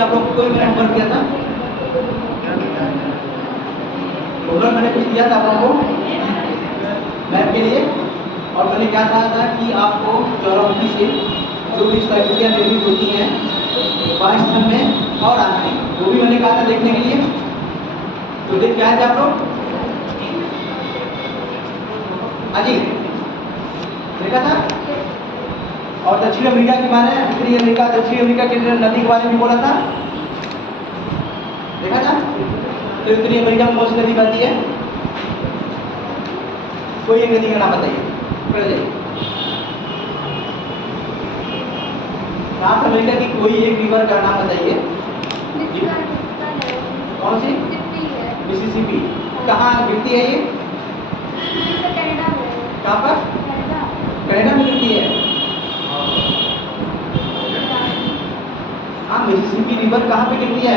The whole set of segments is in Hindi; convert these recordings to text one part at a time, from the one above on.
बच्चे आप लोग को कोई मैंने होमवर्क दिया था? होमवर्क मैंने कुछ दिया था आप लोगों को मैथ के लिए, और मैंने क्या कहा था कि आपको ज्वालामुखी से जो भी सर्किटियाँ निर्मित होती हैं पांच स्तंभ में और आंख में, वो भी मैंने कहा था देखने के लिए। तो देख क्या है आप लोग अजी देखा था। और दक्षिण अमेरिका के बारे में, उत्तरी अमेरिका दक्षिण अमेरिका के नदी के बारे में बोला था, देखा था। तो उत्तरी अमेरिका में कौन सी नदी बहती है? कोई एक नदी का नाम बताइए, पढ़ जाइए। नॉर्थ अमेरिका की कोई एक रिवर का नाम बताइए। कौन सी? मिसिसिपी। कहाँ गिरती है ये? कहाँ पर? कनाडा में गिरती है। हाँ, मिसिसिपी रिवर कहाँ पे गिरती है?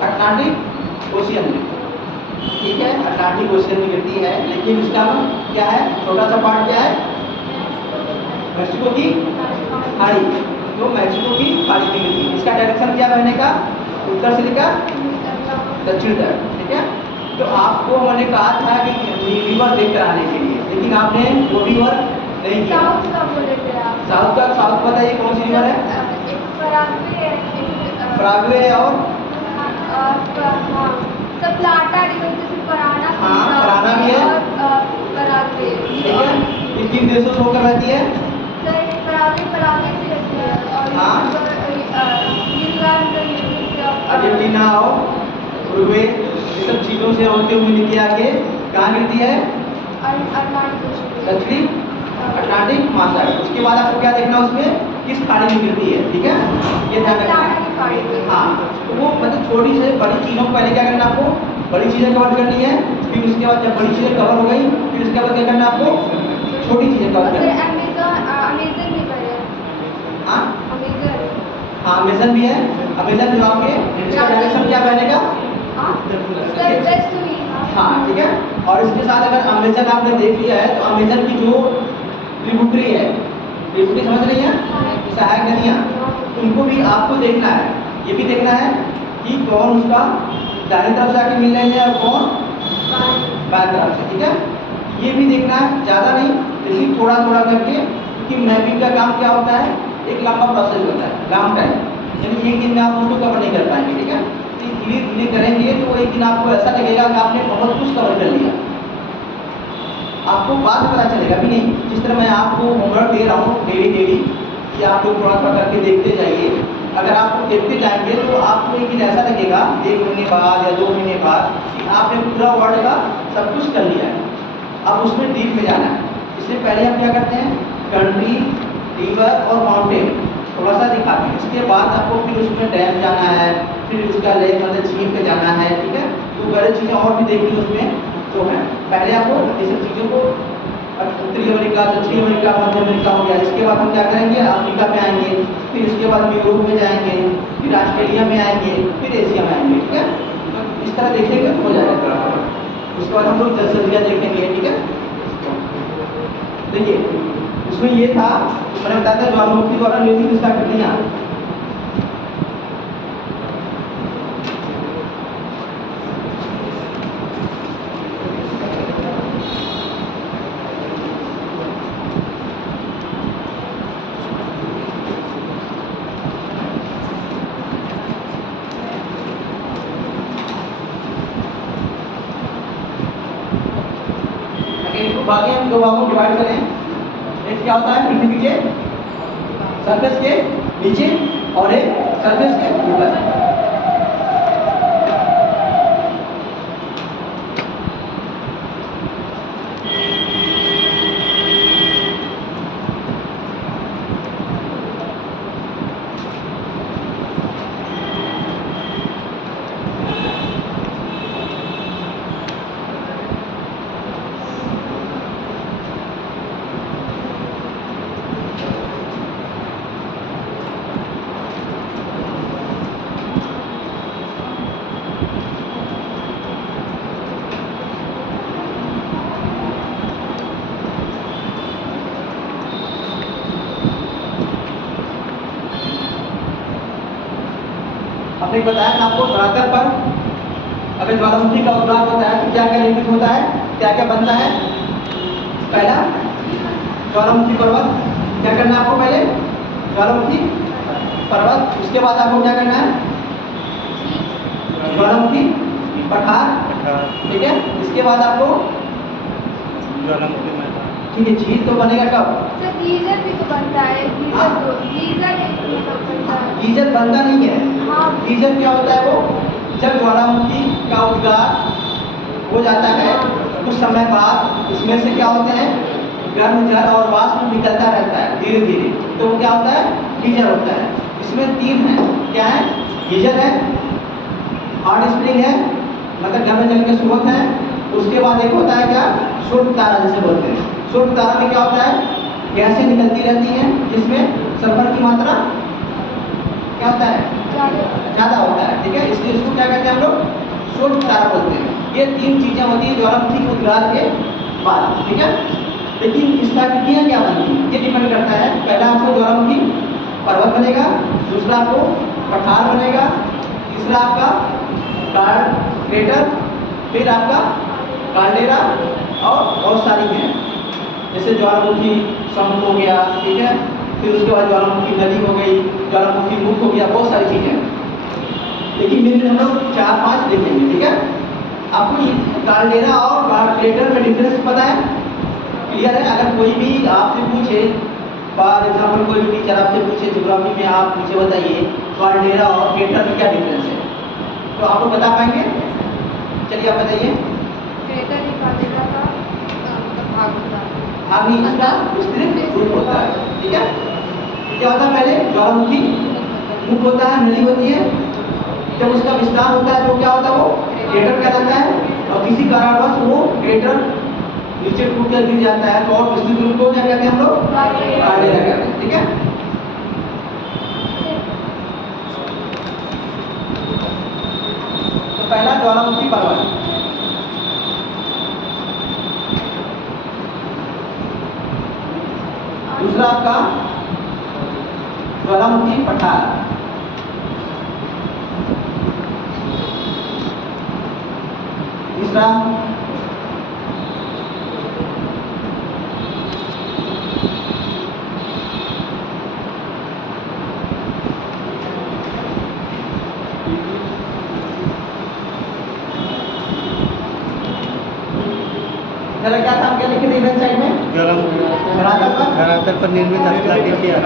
अटलांटिक ओशियन में, ठीक है, अटलांटिक ओशियन में गिरती है। लेकिन इसका क्या है, छोटा सा पार्ट क्या है? मैक्सिको की खाड़ी, तो मैक्सिको की खाड़ी में गिरती है। इसका डायरेक्शन क्या बहने का? उत्तर से लेकर दक्षिण तक, ठीक है। तो आपको मैंने कहा था कि रिवर देख कर आने के लिए, लेकिन आपने वो रिवर नहीं किया। साउथ का साउथ बताइए कौन सी रिवर है? पराग्वे है और पराना भी है, ठीक है। ये किन देशों से होकर रहती है? अर्जेंटीना और उरुग्वे, ये सब चीजों से होते हुए नीचे आके कहाँ गिरती है? दक्षिणी अटलांटिक महासागर। उसके बाद आपको क्या देखना, उसमें किस खाड़ी में गिरती है, ठीक है, ये ध्यान रखना। हाँ, तो वो मतलब छोटी से बड़ी चीजों को पहले क्या करना, आपको बड़ी चीजें कवर करनी है। फिर उसके बाद जब बड़ी चीजें कवर हो गई, फिर उसके बाद क्या करना आपको? छोटी चीजें कवर करनी है। हाँ हाँ, अमेजन भी है। अमेजन जो आपके इसका डायरेक्शन क्या बनेगा? हाँ, ठीक है। और इसके साथ अगर अमेजन आपने देख लिया है, तो अमेजन की जो ट्रिब्यूटरी है, ट्रिब्यूटरी समझ रही है, सहायक नदियाँ, उनको भी आपको देखना है। ये भी देखना है कि कौन उसका दाहिनी तरफ से आके मिल रही है और कौन बाएं तरफ से, ठीक है। ये भी देखना है, ज़्यादा नहीं, लेकिन थोड़ा थोड़ा करके, क्योंकि मैपिंग का काम क्या होता है, एक लंबा प्रोसेस होता है, लॉन्ग टाइम, यानी एक दिन में आप उसको कवर नहीं कर पाएंगे, ठीक है। धीरे धीरे करेंगे तो एक दिन आपको ऐसा लगेगा कि आपने बहुत कुछ कवर कर लिया। आपको बाद में पता चलेगा भी नहीं, जिस तरह मैं आपको होमवर्क दे रहा हूँ डेली कि आप लोग थोड़ा थोड़ा करके देखते जाइए। अगर आप देखते जाएंगे तो आपको एक दिन ऐसा लगेगा 1 महीने बाद या 2 महीने बाद कि आपने पूरा वर्ल्ड का सब कुछ कर लिया है। अब उसमें डीप में जाना है। इससे पहले हम क्या करते हैं, कंट्री, रिवर और माउंटेन थोड़ा सा दिखाते हैं। इसके बाद आपको फिर उसमें डैम जाना है, फिर उसका लेक मतलब झील पे जाना है, ठीक है। तो सारी चीज़ें और भी देखनी उसमें तो है। पहले आपको ये सब चीज़ों को उत्तरी अमेरिका, दक्षिण अमेरिका, मध्य अमेरिका हो गया। इसके बाद हम क्या करेंगे, अफ्रीका में आएंगे, फिर इसके बाद यूरोप में जाएंगे, फिर ऑस्ट्रेलिया में आएंगे, फिर एशिया में आएंगे, ठीक है। तो इस तरह देखेंगे हो जाएगा थोड़ा थोड़ा। उसके बाद हम लोग जलसरिया देखेंगे, ठीक है। देखिए उसमें ये था, मैंने बताया था ज्वालामुखी द्वारा निर्मित इसका घटना। बाकी हम दो भागों में डिवाइड करें। एक क्या होता है पृथ्वी के सरफेस के नीचे और एक सरफेस के ऊपर। आपने बताया था आपको धरातल पर अगर ज्वालामुखी का उद्गार होता है तो क्या क्या निर्मित होता है, क्या क्या बनता है। पहला ज्वालामुखी पर्वत, क्या करना है आपको पहले, ज्वालामुखी पर्वत, उसके बाद आपको क्या करना है, ज्वालामुखी पठार, ठीक है। इसके बाद आपको ज्वालामुखी मैदान, ठीक है। झील तो बनेगा कब, सर गीजर भी तो बनता है, हाँ। गीजर बनता है। गीजर बनता नहीं है। हाँ। गीजर क्या होता है, वो जब ज्वालामुखी का उद्गार हो जाता है कुछ समय बाद उसमें से क्या होते हैं, गर्म जल और वाष्प निकलता रहता है धीरे धीरे, तो वो क्या होता है, गीजर होता है। इसमें तीन है, क्या है, गीजर है, हॉट स्प्रिंग है, मतलब गर्म जल के स्रोत है। उसके बाद एक होता है क्या, शुष्क तारा जिसे बोलते हैं। शुष्क तारा में क्या होता है, गैसें निकलती रहती हैं जिसमें सल्फर की मात्रा क्या होता है, ज़्यादा होता है, ठीक है। इसलिए इसको क्या कहते हैं हम लोग, शुष्क तारा बोलते हैं। ये तीन चीज़ें होती हैं ज्वालामुखी के उद्गार के बाद, ठीक है। लेकिन इसकी आकृतियाँ क्या बनती हैं ये डिपेंड करता है। पहला आपको ज्वालामुखी पर्वत बनेगा, दूसरा आपको पठार बनेगा, तीसरा आपका क्रेटर, फिर आपका काल्डेरा और बहुत सारी हैं जैसे ज्वालामुखी समुद्र हो गया, ठीक है। फिर उसके बाद ज्वालामुखी नदी हो गई, ज्वालामुखी मुख हो गया, बहुत सारी चीज़ें। लेकिन मेरे हम लोग 4-5 देखेंगे, ठीक है। आपको ये काल्डेरा और क्रेटर में डिफरेंस पता है, क्लियर है। अगर कोई भी आपसे पूछे, फॉर एग्जाम्पल कोई भी टीचर आपसे पूछे ज्योग्राफी में, आप मुझे बताइए काल्डेरा और क्रेटर में क्या डिफरेंस है, तो आप लोग बता पाएंगे। चलिए आप बताइए। क्रेटर ही काल्डेरा का भाग होता है, भाग नहीं, इसका विस्तृत रूप होता है, ठीक है। क्या होता है, पहले ज्वालामुखी मुख होता है, नदी होती है, जब उसका विस्तार होता है तो क्या होता है, वो क्रेटर कहलाता है। और किसी कारणवश वो क्रेटर नीचे टूट कर गिर जाता है तो और विस्तृत रूप को क्या कहते हैं हम लोग, काल्डेरा कहते हैं, ठीक है। तो पहला ज्वालामुखी पर्वत, दूसरा आपका ज्वालामुखी पठार, तीसरा चला क्या था, क्या लिखे थे इधर साइड में, धरातल पर निर्मित स्थलाकृतियाँ,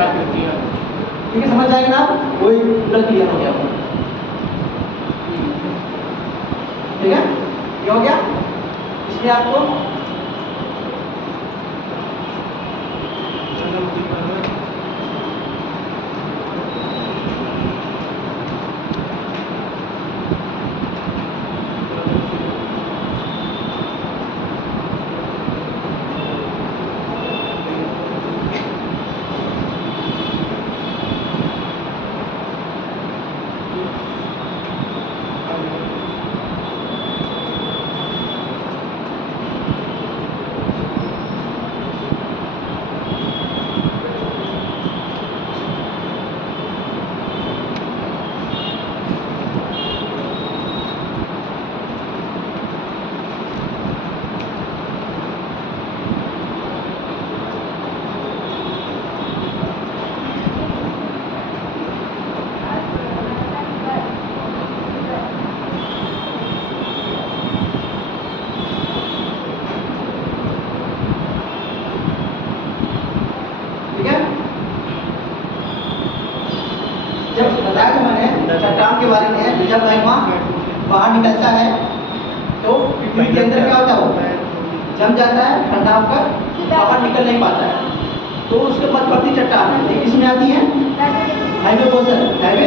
ठीक है। समझ जाएंगे ना आप, कोई पूरा क्लियर हो गया, ठीक है। ये हो गया। इसमें आपको जब बताया था मैंने चट्टान के बारे में, जब मैग्मा बाहर निकलता है तो पृथ्वी के अंदर क्या होता है, वो जम जाता है, ठंडा होकर बाहर निकल नहीं पाता है, तो उसके मध्यवर्ती चट्टान है, ये किसमें आती है, हाईवे पोर्शन, हाईवे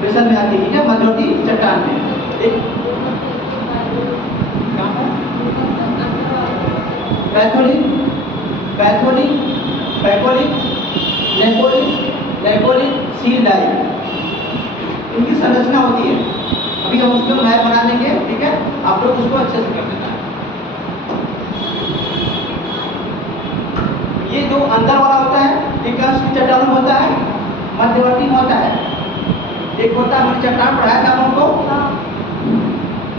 प्रेशर में आती है, ठीक है, मध्यवर्ती चट्टान में। पैथोलिक, पैथोलिक, पैकोलिक, लेपोलिक, सील डाई, इनकी संरचना होती है। अभी हम उसको मैप बना देंगे, ठीक है, आप लोग उसको अच्छे से कर लेना है। ये जो अंदर वाला होता है ये क्या उसकी चट्टानों में होता है, मध्यवर्ती में होता है। एक होता है, हमने चट्टान पढ़ाया था हम लोग को। हाँ,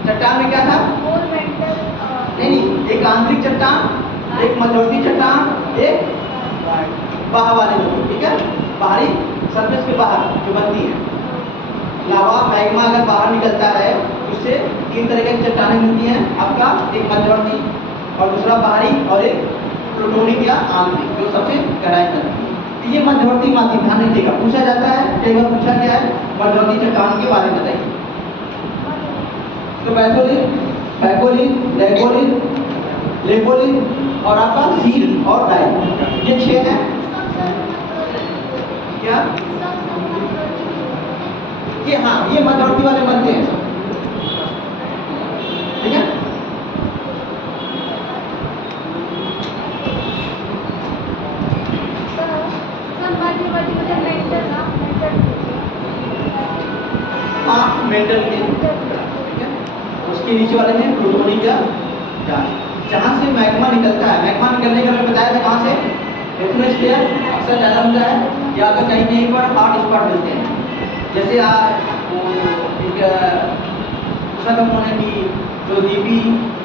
चट्टान में क्या था? और मेंटल नहीं, एक आंतरिक चट्टान, एक मध्यवर्ती चट्टान, एक बाहर वाले में, ठीक है, बाहरी सरफेस के बाहर जो बनती है लावा मैग्मा अगर बाहर निकलता है उससे 3 तरह की चट्टानें मिलती हैं आपका, एक मध्यवर्ती और दूसरा बाहरी और एक प्लूटोनिक या आंतरिक जो सबसे गहराई तक है। तो ये मध्यवर्ती माध्यम ध्यान रखिएगा, पूछा जाता है कई बार, पूछा गया है मध्यवर्ती चट्टान के बारे में बताइए। तो बैथोलिन, पैकोलिन, लेगोलिन, लेगोलिन और आपका सील और डाइल, ये 6 हैं। क्या ये? हाँ, ये मध्यवर्ती वाले बनते हैं सब, ठीक है। हाँ, मेंटल के, ठीक है। उसके नीचे वाले हैं प्लूटोनिक या जांच। जहाँ से मैग्मा निकलता है, मैग्मा निकलने का मैं बताया था कहाँ से, रेफरेंस लेयर अक्सर ज़्यादा होता है, या तो कहीं कहीं पर हॉट स्पॉट मिलते हैं। जैसे दूसरा कंपाउंड है कि जो दीपी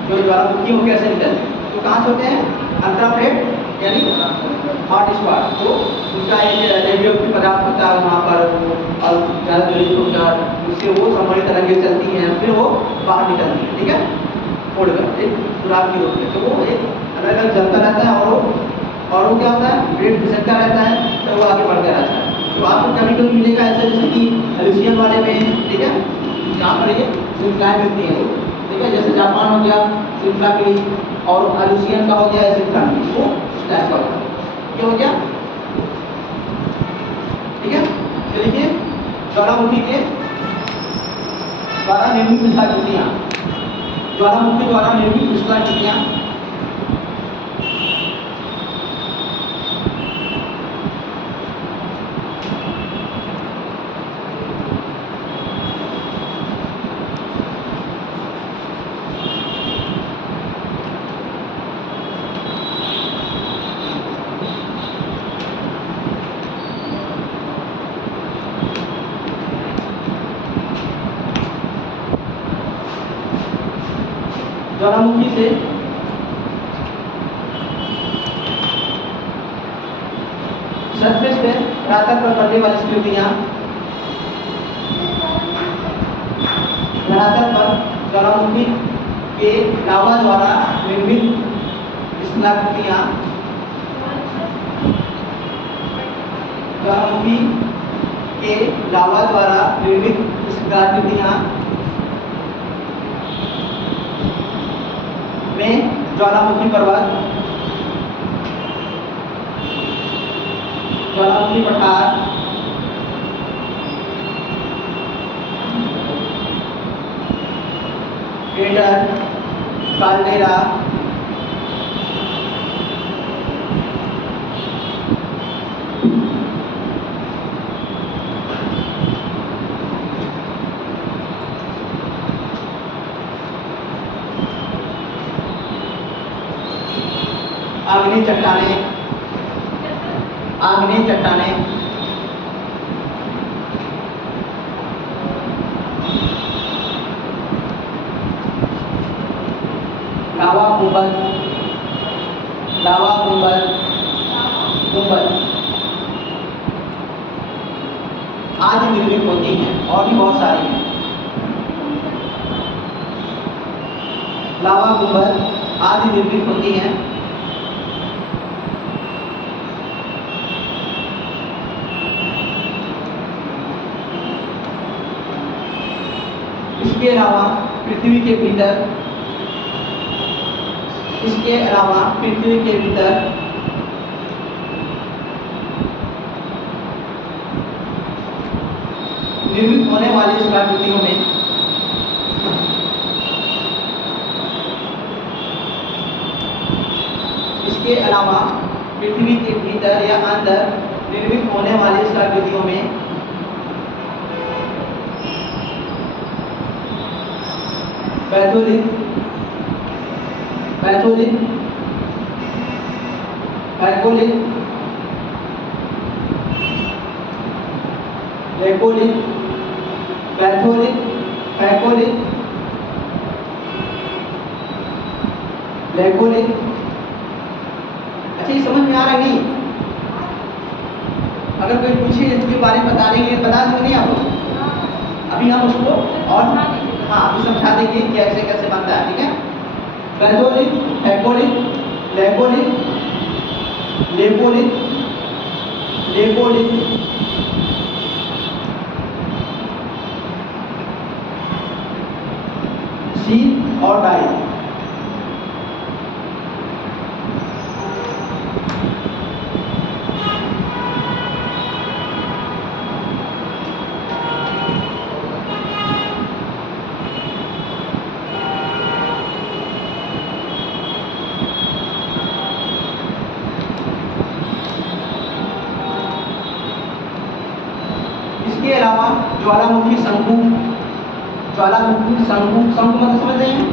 जो ज्वालामुखी हो कैसे निकलते हैं, तो कहाँ से होते हैं? अल्ट्रावायलेट यानी हॉट स्पॉट, तो उसका एक रेडियोएक्टिव पदार्थ होता है वहाँ पर, और ज़्यादा गरीब होता है, उससे वो समूह तरंगें चलती हैं, फिर वो बाहर निकलती है, ठीक है, फोड़कर एक सुराग की रूप में। तो वो एक अलग अलग जलता रहता है, और वो क्या होता है, ब्रेड खिसकता रहता है, तो वो आगे बढ़ता रहता है। तो आपको कभी कभी मिलेगा ऐसा, जैसे कि एल्यूसियन वाले में, ठीक है, जहाँ पर ये श्रृंखलाएँ मिलती हैं, ठीक है, जैसे जापान हो गया श्रृंखला की, और एल्यूसियन का हो गया श्रृंखला की, वो स्लैश का होता है। क्या हो गया, ठीक है। तो देखिए ज्वालामुखी के द्वारा निर्मित क्रिस्टलाकृतियाँ, ज्वालामुखी द्वारा निर्मित क्रिस्टलाकृतियाँ, ज्वालामुखी से सरफेस पे धरातल पर पड़ने वाली स्फीतियाँ, धरातल पर ज्वालामुखी के लावा द्वारा निर्मित क्रिस्टलाकृतियाँ, ज्वालामुखी के लावा द्वारा निर्मित क्रिस्टलाकृतियाँ में ज्वालामुखी पर्वत, ज्वालामुखी पठार, क्रेटर, काल्डेरा, आग्नेय चट्टानें, आग्नेय चट्टानें, लावा गुंबद, लावा गुंबद, गुंबद आदि निर्मित होती हैं, और भी बहुत सारी हैं। लावा गुंबद आदि निर्मित होती हैं। इसके अलावा पृथ्वी के भीतर, इसके अलावा पृथ्वी के भीतर निर्मित होने वाली स्फीतियों में इसके अलावा पृथ्वी के भीतर या अंदर निर्मित होने वाली स्फीतियों में पैथोलिन, पैथोलिन, पैकोलिन, लेकोलिन, कैथोलिक, कैकोलिक, लैकोलिक। अच्छा ये समझ में आ रहा है नहीं? अगर कोई पूछे इसके बारे में बताने के लिए बता दूँ नहीं आपको? अभी हम उसको और हाँ अभी समझा देंगे कैसे कैसे बनता है, ठीक है? कैथोलिक, कैकोलिक, लैकोलिक, लेपोलिक, लेपोलिक, शीट और डाई। इसके अलावा ज्वालामुखी शंकु, ज्वालामुखी शंकु, शंकु मतलब समझ रहे हैं?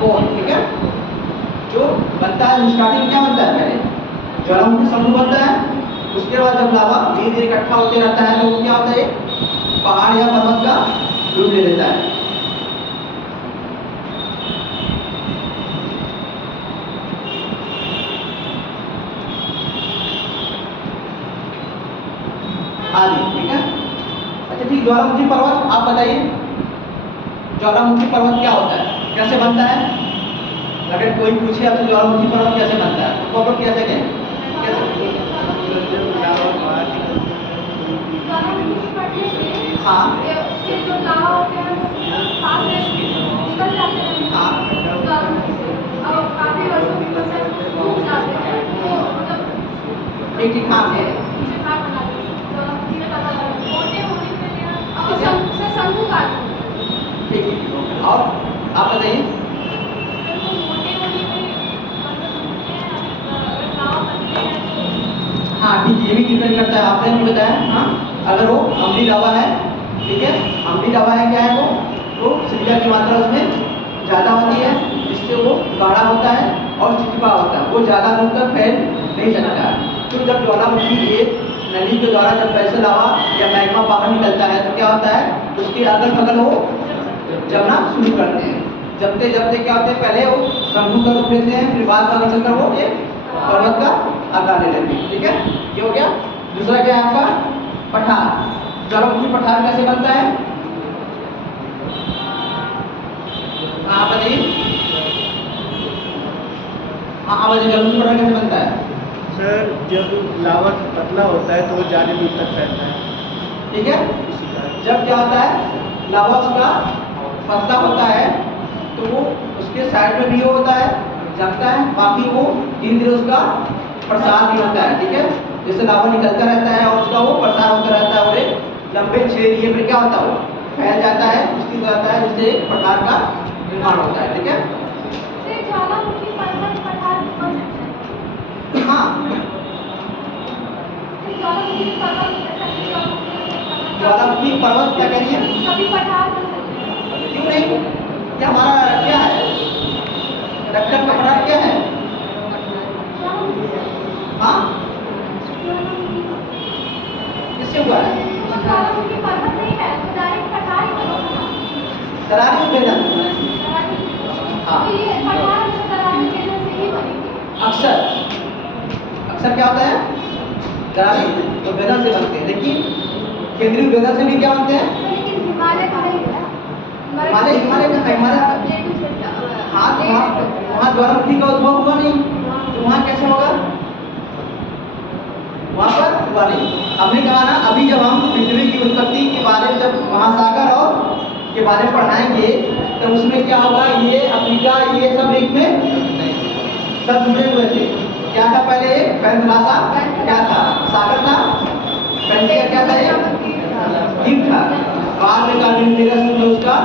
कोन, ठीक है? जो बनता है स्टार्टिंग में क्या बनता है? पहले ज्वालामुखी शंकु बनता है। उसके बाद जब लावा धीरे धीरे इकट्ठा होते रहता है तो वो क्या होता है? पहाड़ या पर्वत का रूप ले लेता है। आदि, ठीक है? अच्छा ठीक, ज्वालामुखी पर्वत आप बताइए, ज्वालामुखी पर्वत क्या होता है, कैसे बनता है? अगर कोई पूछे आपसे ज्वालामुखी पर्वत कैसे बनता है तो आप कैसे कहें? कैसे? हाँ उसके जो लावा होते हैं वो साथ में निकल जाते हैं। हाँ ज्वालामुखी से अब काफी वर्षों के पश्चात सूख जाते हैं तो मतलब ठीक ठीक, हाँ से भाग बना देते हैं। ज्वालामुखी में पता लगा मोटे होने पे मेरा अब से शंकु काट ठीक ठीक। और आप बताइए? तो मोटे होने पे मतलब मोटे अगर लावा बनते हैं तो हाँ ठीक, ये भी डिपेंड करता है, आपने भी बताया। हाँ अगर वो अम्लीय लावा है, ठीक है, अम्लीय लावा है क्या है वो, तो सिलिका की मात्रा उसमें ज़्यादा होती है जिससे वो गाढ़ा होता है और चिपचिपा होता है, वो ज़्यादा दूर तक फैल नहीं सकता है। तो जब ज्वालामुखी एक नली के द्वारा जब वैसे लावा या मैग्मा बाहर निकलता है तो क्या होता है? उसके अगल बगल वो जमना शुरू करते हैं। जमते जमते क्या होते हैं? पहले वो शंकु का रूप लेते हैं, फिर बाद में आगे चलकर वो एक पर्वत का आकार ले लेते हैं, ठीक है? ये हो गया। दूसरा क्या है आपका? पठार। ज्वालामुखी पठार कैसे बनता है? हाँ बताइए। हाँ बताइए, ज्वालामुखी पठार कैसे बनता है? सर जब लावा पतला होता है तो वो ज़्यादा दूर तक फैलता है, ठीक है? इसी कारण। जब क्या होता है? लावा उसका पतला होता है तो वो उसके साइड में भी होता है, जमता है, बाकी वो धीरे धीरे उसका प्रसार भी होता है, ठीक है? जैसे लावा निकलता रहता है और उसका वो प्रसार होता रहता है और एक लंबे छेद ये फिर क्या होता है? वो फैल जाता है, विस्तृत जाता है, जिससे एक पठार का निर्माण होता है, ठीक है? से ज्वालामुखी पर्वत पठार बन सकते हैं। हाँ ज्वालामुखी पर्वत ज्वालामुखी पर्वत क्या कह रही है? कभी पठार बन सकते हैं। क्यों नहीं? क्या हमारा क्या है? डक्टर का पठार क्या है? हाँ किससे हुआ है? ज्वालामुखी पर्वत नहीं है तो डायरेक्ट पठार ही बनेगा। दरारी उद्भेदन। हाँ तो ये पठार जो दरारी उद्भेदन से ही बनेगी। अक्सर अक्सर क्या होता है? दरारी उद्भेदन से बनते हैं, लेकिन केंद्रीय उद्भेदन से भी क्या बनते हैं? लेकिन हिमालय का है हिमालय का हाँ तो वहाँ ज्वालामुखी का उद्भव हुआ नहीं तो वहाँ कैसे होगा? वहाँ पर हुआ नहीं। हमने कहा ना अभी जब हम पृथ्वी की उत्पत्ति के बारे में जब महासागर और के बारे में पढ़ाएंगे तो उसमें क्या होगा? ये अफ्रीका ये सब एक में सब जुड़े हुए थे। क्या था पहले? पैंथलासा क्या था? सागर था। पैंथिया क्या था? द्वीप था। बाद में कार्बोनिफेरस में उसका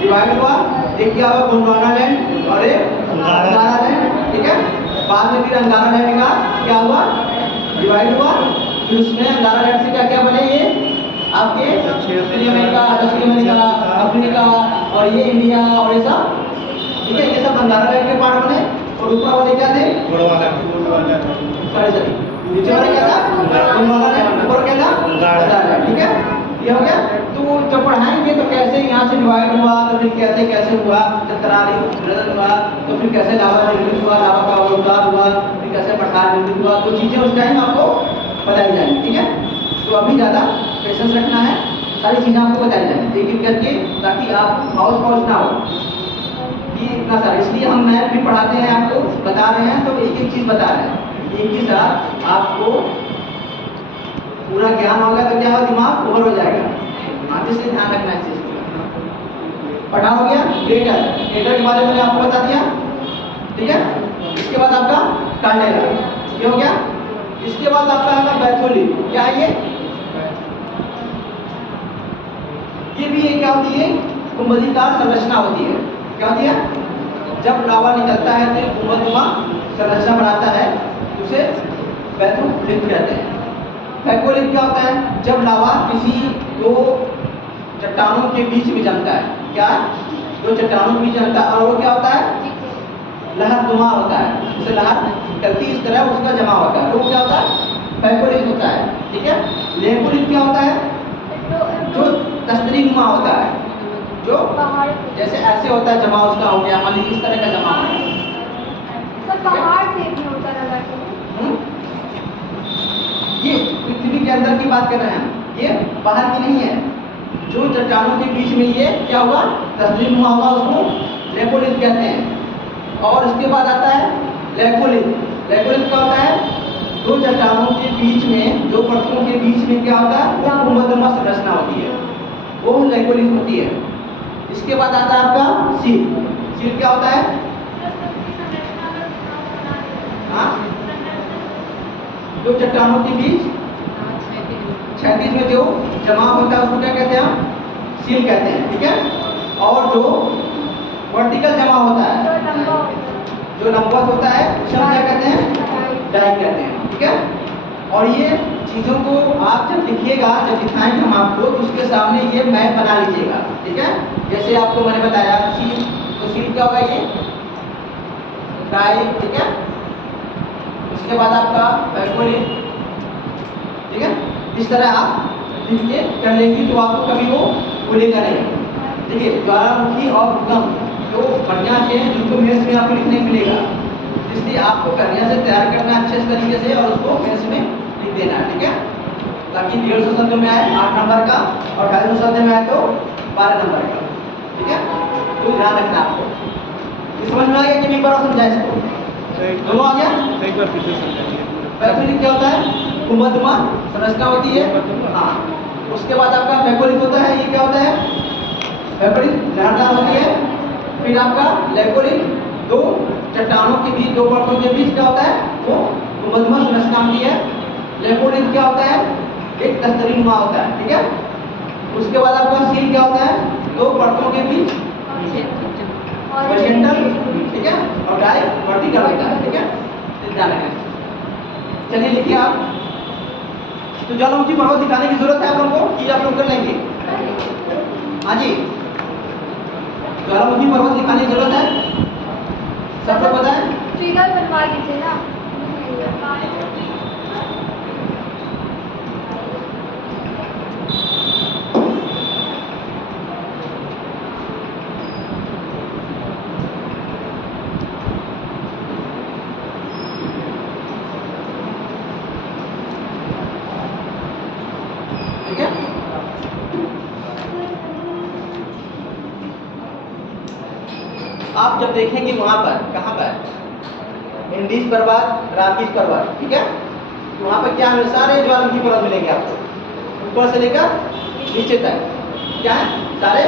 डिवाइड हुआ, एक क्या हुआ? गोंडवाना लैंड और एक अंगारा लैंड, ठीक है? बाद में फिर अंगारा लैंड का क्या हुआ? डिवाइड हुआ, फिर उसमें अंगारा लैंड से क्या क्या बने? ये आपके उत्तरी अमेरिका, दक्षिण अमेरिका, अफ्रीका और ये इंडिया और ये सब, ठीक है? ये सब अंगारा लैंड के पार्ट बने। और ऊपर वाले क्या थे? सॉरी नीचे वाला क्या था? गोंडवाना लैंड, ऊपर क्या था? अंगारा लैंड, ठीक है? ये हो गया। तो जब पढ़ाएंगे तो कैसे यहाँ से डिवाइड हुआ, तो फिर कैसे कैसे हुआ, जब तरारी ब्रदर हुआ तो फिर कैसे लावा निर्मित हुआ, लावा का अवतार हुआ, फिर कैसे पठार निर्मित हुआ, तो चीज़ें उस टाइम आपको बताई जाएंगी। ठीक है, तो अभी ज़्यादा पेशेंस रखना है, सारी चीज़ें आपको बताई जाएंगी एक एक करके, ताकि आप हाउस पहुँच ना हो कि इतना सारा। इसलिए हम मैथ भी पढ़ाते हैं, आपको बता रहे हैं, तो एक एक चीज़ बता रहे हैं, एक ही साथ आपको पूरा ज्ञान होगा तो क्या होगा, दिमाग ओवर हो जाएगा। आप इसलिए ध्यान रखना है चीज़ को। पढ़ा हो गया ग्रेटर, ग्रेटर के बारे में आपको बता दिया। ठीक है, इसके बाद आपका कार्डेला, ये हो गया। इसके बाद आपका है बैथोली, क्या है ये भी क्या होती है, गुंबदीदार संरचना होती है। क्या होती है, जब लावा निकलता है तो गुंबदनुमा संरचना बनाता है, उसे बैथोलिथ कहते हैं। बैथोलिथ क्या होता है, जब लावा किसी दो चट्टानों के बीच में जमता है, क्या दो चट्टानों के बीच जमता है, और वो क्या होता है, लहरनुमा होता है, जैसे लहर निकलती इस तरह उसका जमा होता है, तो वो क्या होता है, बैथोलिथ होता है। ठीक है, लेपोलिथ क्या होता है, जो तस्तरीनुमा होता है, जो जैसे ऐसे होता है जमा उसका हो गया, मान लीजिए इस तरह का जमा हो गया। पहाड़ से भी होता है, ये पृथ्वी के अंदर की बात कर रहे हैं, ये बाहर की नहीं है। जो चट्टानों के बीच में ये क्या हुआ, तस्लीनुमा हुआ, उसको लेपोलिथ कहते हैं। और इसके बाद आता है लेपोलिथ। लेपोलिथ क्या होता है, दो चट्टानों के बीच में, दो परतों के बीच में क्या होता है, वो गुंबदनुमा संरचना होती है, वो लेपोलिथ होती है। इसके बाद आता है आपका सील। सील क्या होता है, हाँ, दो चट्टानों के बीच क्षैतिज में जो जमा होता है उसको क्या कहते हैं, सील कहते हैं। ठीक है, और जो वर्टिकल जमा होता है, जो लंबवत होता है, उसे हम क्या कहते हैं, डाई कहते हैं। ठीक है, और ये चीज़ों को आप जब लिखिएगा, जब दिखाएंगे हम आपको, तो उसके सामने ये मैप बना लीजिएगा। ठीक है, जैसे आपको मैंने बताया सील, तो सील क्या होगा, ये डाई। ठीक है, उसके बाद आपका बैथोलिथ। ठीक है, इस तरह आप लिख के कर लेंगे तो आपको कभी वो भूलेगा नहीं। देखिए, ज्वालामुखी और भूकंप जो बढ़िया से जिनको मेंस में आपको लिखने मिलेगा, इसलिए आपको बढ़िया से तैयार करना अच्छे तरीके से, और उसको मेंस में लिख देना है। ठीक है, ताकि 150 शब्द में आए 8 नंबर का, और 250 शब्द में आए तो 12 नंबर का। ठीक है, तो ध्यान रखना आपको। ये समझ में आ गया कि नहीं, बार समझाए इसको, दोनों आ गया। एक बार फिर से समझाइए। बैथोलिथ क्या होता है, गुंबदनुमा संरचना होती है। हाँ, उसके बाद आपका बैथोलिथ होता है, ये क्या होता है, बैथोलिथ लहरदार होती है। फिर आपका लेपोलिथ, दो चट्टानों के बीच, दो परतों के बीच क्या होता है, वो गुंबदनुमा संरचना होती है। लेपोलिथ क्या होता है, एक तस्तरीनुमा होता है। ठीक है, उसके बाद आपका सील क्या होता है, दो परतों के बीच हॉरिजॉन्टल। ठीक है, और डाई वर्टिकल होता है। ठीक है, ध्यान रखें। चलिए लिखिए आप। तो ज्वालामुखी पर्वत दिखाने की जरूरत है आप लोगों को, कि आप लोग कर लेंगे? हाँ जी, ज्वालामुखी पर्वत दिखाने की जरूरत है, सब लोग बताएं। फिगर बनवा लीजिए ना। ठीक है, आप जब देखेंगे वहां पर, कहाँ पर, इंडीज पर्वत, राकीज पर्वत। ठीक है, तो वहां पर क्या है, सारे ज्वालामुखी पर्वत मिलेंगे आपको, ऊपर से लेकर नीचे तक। क्या है, सारे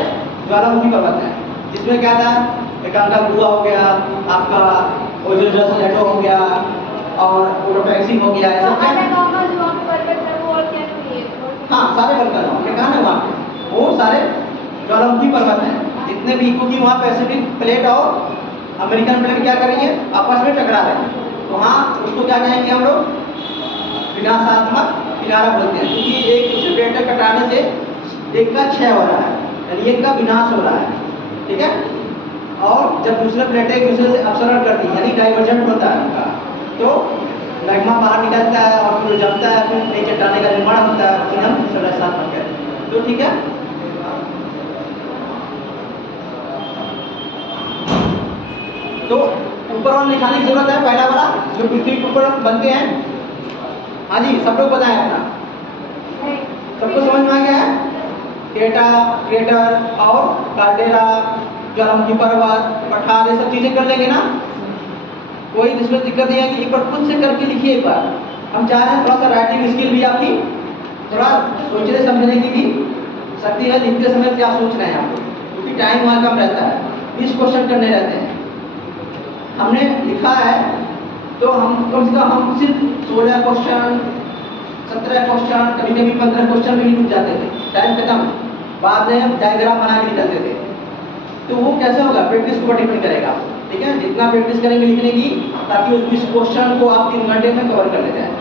ज्वालामुखी पर्वत हैं, जिसमें क्या था, एकांकागुआ हो गया, आपका ओजोनस प्लेटो हो गया, और ओरोपैक्सिन हो गया, ऐसा क्या है? हाँ, सारे वल्कन हमने कहा ना, वहाँ पे वो सारे ज्वालामुखी पर्वत हैं जितने भी, क्योंकि वहाँ पैसिफिक प्लेट और अमेरिकन प्लेट क्या करेंगे, आपस में टकरा रहे हैं। तो वहाँ उसको क्या कहेंगे हम लोग, विनाशात्मक किनारा बोलते हैं, क्योंकि एक दूसरे प्लेट का टकराने से एक का क्षय हो रहा है, यानी एक का विनाश हो रहा है। ठीक है, और जब दूसरे प्लेट एक दूसरे से अपसरण करती है, यानी डाइवर्जेंट होता है उनका, तो मैग्मा बाहर निकलता है और फिर जमता है, फिर नई चट्टाने का निर्माण होता है, फिर हम संरचनात्मक कहते हैं। तो ठीक है, तो ऊपर वाला निकालने की जरूरत है, पहला वाला जो पृथ्वी के ऊपर बनते हैं। हाँ जी, सब लोग बताएं अपना, सबको समझ में आ गया है? क्रेटर और कार्डेरा, ज्वालामुखी पर्वत, पठार, ये सब चीजें कर लेंगे ना, कोई इसमें दिक्कत नहीं है कि एक बार खुद से करके लिखिए। एक बार हम चाह रहे हैं थोड़ा सा राइटिंग स्किल भी आपकी, थोड़ा सोचने समझने की भी शक्ति है, लिखते समय क्या सोच रहे हैं आप लोग, क्योंकि टाइम वहाँ कम रहता है, 20 क्वेश्चन करने रहते हैं। हमने लिखा है तो हम कम से कम हम सिर्फ 16 क्वेश्चन, 17 क्वेश्चन, कभी कभी 15 क्वेश्चन में भी रुक जाते थे, टाइम खत्म, बाद में डायग्राम बना के निकलते थे। तो वो कैसे होगा, प्रैक्टिस के ऊपर डिपेंड करेगा, ठीक है? जितना प्रैक्टिस करेंगे लिखने की, ताकि उस 20 क्वेश्चन को आप 3 घंटे में कवर कर लेते हैं।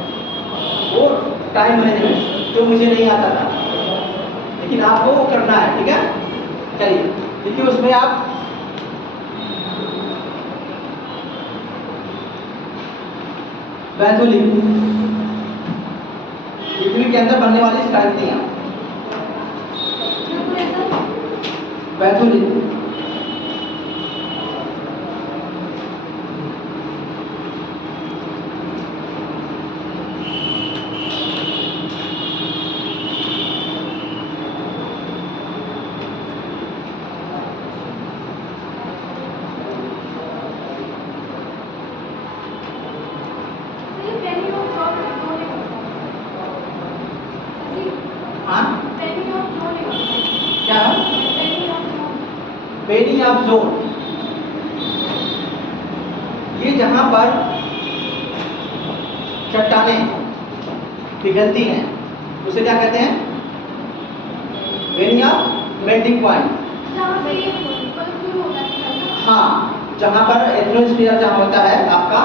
वो टाइम मैनेजमेंट जो मुझे नहीं आता था, लेकिन आपको वो करना है, ठीक है? चलिए देखिए, उसमें आप बैथोलिक पृथ्वी के अंदर बनने वाली स्टाइलियां, बैथोलिक बेनी ऑफ जोन, ये जहां पर चट्टानें पिघलती हैं उसे क्या कहते हैं? बेनी ऑफ मेल्टिंग पॉइंट। हाँ, जहां पर एटमॉस्फेयर जहां होता है आपका,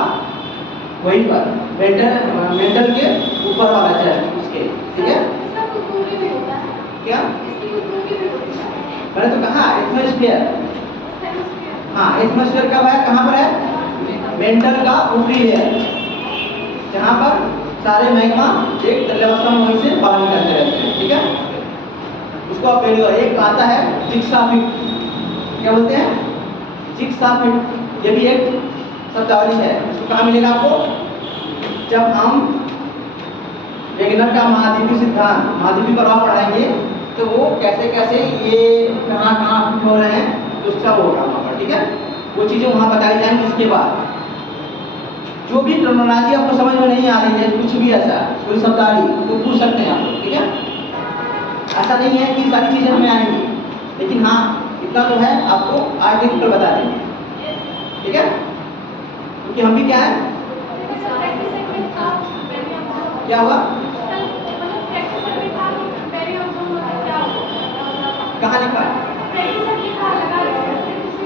वहीं पर मेंटल के ऊपर वाला चरण उसके, ठीक है? क्या मैंने तो कहा एटमॉस्फेयर, हाँ एटमॉस्फेयर कब है, कहाँ पर है? मेंटल का ऊपरी लेयर, जहाँ पर सारे मैग्मा एक तरलावस्था में वहीं से बाहर निकलते रहते हैं, ठीक है? उसको आप पहले एक आता है जिग्साफिट, क्या बोलते हैं? जिग्साफिट, ये भी एक शब्दावली है। इसको कहाँ मिलेगा आपको? जब हम वेगनर का महाद्वीपीय सिद्धांत, महाद्वीपीय प्रभाव पढ़ाएंगे, तो वो कैसे कैसे ये कहाँ कहाँ फिट हो रहे हैं, तो सब होगा वहाँ पर, ठीक है? वो चीज़ें वहाँ बताई जाएंगी। इसके बाद जो भी टर्मिनोलॉजी आपको समझ में नहीं आ रही है, कुछ भी ऐसा कोई शब्दावली, तो पूछ सकते हैं आप लोग, ठीक है? ऐसा नहीं है कि सारी चीज़ें हमें आएंगी, लेकिन हाँ इतना तो है, आपको आगे कल बता देंगे, ठीक है? क्योंकि हम भी क्या है, क्या हुआ, कहाँ लिखा है?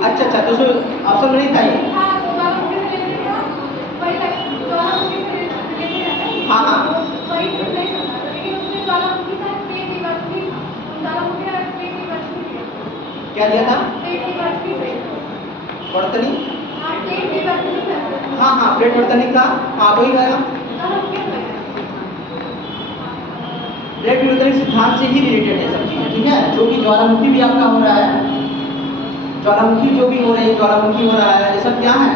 अच्छा, तो उसमें ऑप्शन में नहीं था ये? हाँ हाँ, क्या दिया था? वर्तनी, हाँ प्लेट वर्तनी था, हाँ वही गया। प्लेट वर्तनी सिद्धांत से ही रिलेटेड है सब चीजें, ठीक है? जो कि ज्वालामुखी भी आपका हो रहा है, ज्वालामुखी जो भी हो रही है, ज्वालामुखी हो रहा है, ये सब क्या है?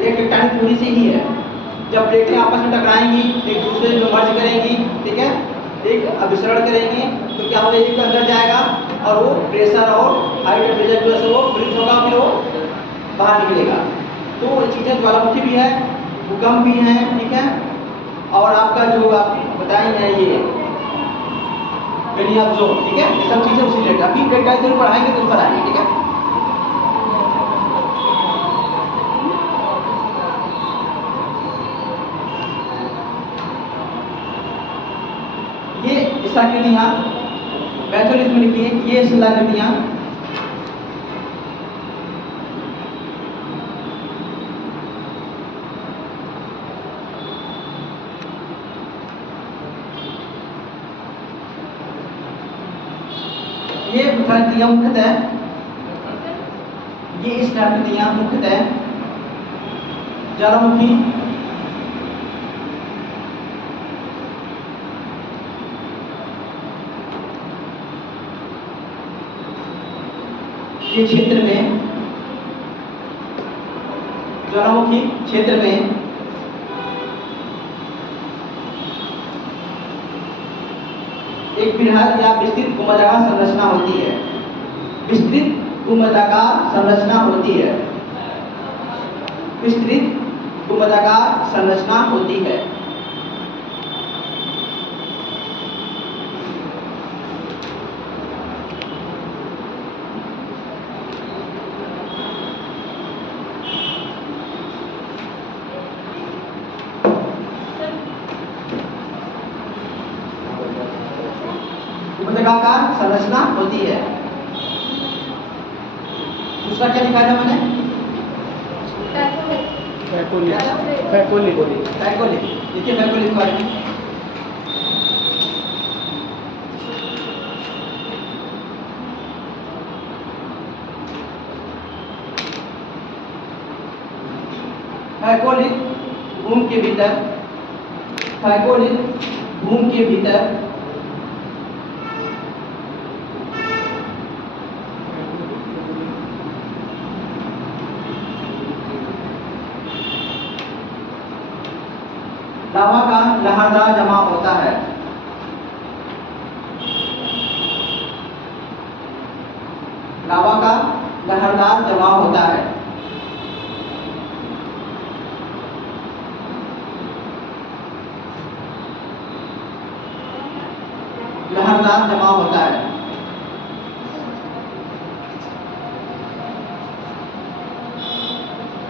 एक टेक्टोनिक थ्योरी से ही है। जब प्लेटें आपस में टकराएंगी, एक दूसरे में मर्ज करेंगी, ठीक है, एक अभिसरण करेंगी, तो क्या होगा, एक अंदर जाएगा और वो प्रेशर और हाई टेम्परेचर की वजह से वो ब्रिज होगा, फिर वो बाहर निकलेगा। तो ये चीज़ें ज्वालामुखी भी है, भूकंप भी है, ठीक है, और आपका जो आप बताए हैं ये बेनी ऑफ जोन, ठीक है, ये सब चीज़ें उसी रिलेटेड अभी टेक्टाइल पढ़ाएंगे तो पढ़ाएंगे, ठीक है? ये स्थलाकृतियाँ बैथोलिक में लिखी है, ये स्थलाकृतियाँ मुख्यतः ये स्थलाकृतियाँ मुख्यतः ज्वालामुखी के क्षेत्र में ज्वालामुखी क्षेत्र में एक बृहद या विस्तृत गुंबदाकार संरचना होती है। विस्तृत गुंबदाकार संरचना होती है। विस्तृत गुंबदाकार संरचना होती है। गुंबदाकार संरचना होती है। दूसरा क्या लिखा था मैंने? फैकोलिथ। फैकोलिथ। फैकोलिथ। देखिए फैकोलिथ के बारे में। फैकोलिथ भूमि के भीतर, फैकोलिथ भूमि के भीतर लावा का लहरदार जमाव होता है। लावा का लहरदार जमाव होता है। लहरदार जमाव होता है।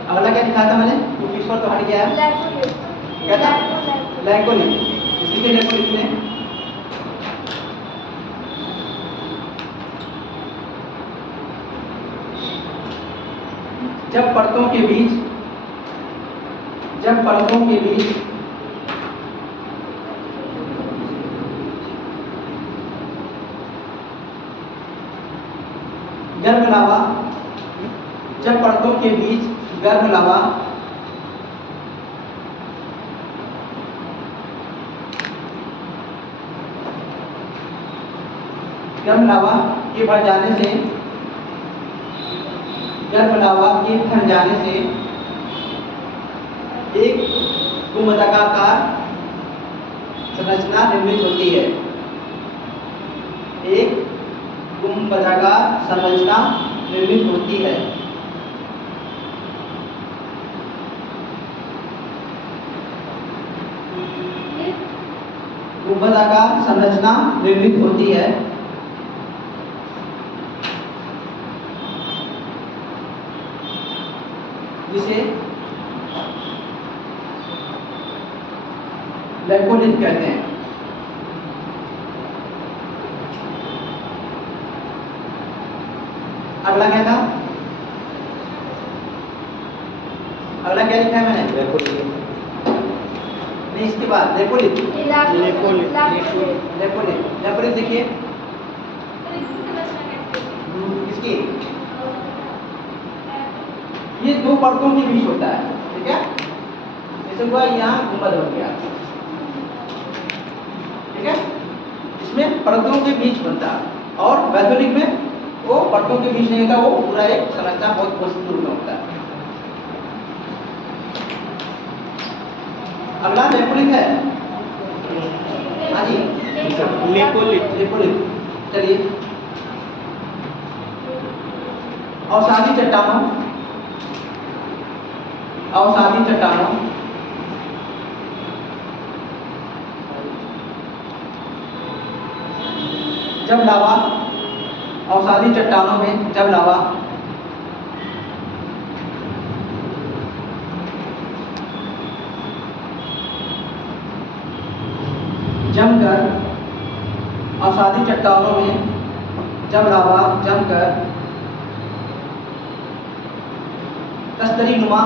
अगला क्या लिखा था मैंने? ऊपर तो हट गया है। क्या था? लैकोलिथ। इसी के लैकोलिथ में जब परतों के बीच गर्म लावा, जब परतों के बीच गर्म लावा के भर जाने से, गर्म लावा के भर जाने से एक गुंबदाकार संरचना निर्मित होती है। एक गुंबदाकार संरचना निर्मित होती है। गुंबदाकार संरचना निर्मित होती है। जिसे लैकोलिथ कहते हैं। अगला क्या था? अगला क्या लिखा है मैंने? नहीं, इसके बाद लैकोलिथ। लैकोलिथ देखिए इसकी, ये दो परतों के बीच होता है। ठीक है, जैसे हुआ यहाँ गुंबद हो गया। ठीक है, इसमें परतों के बीच बनता है और बैथोलिक में वो परतों के बीच नहीं होता, वो पूरा एक संरचना बहुत दूर में होता है। अगला लैकोलिथ है। हाँ जी, लैकोलिथ। चलिए, अवसादी चट्टानों जब लावा, अवसादी चट्टानों में जब लावा जमकर, अवसादी चट्टानों में जब लावा जमकर कस्तरी नुमा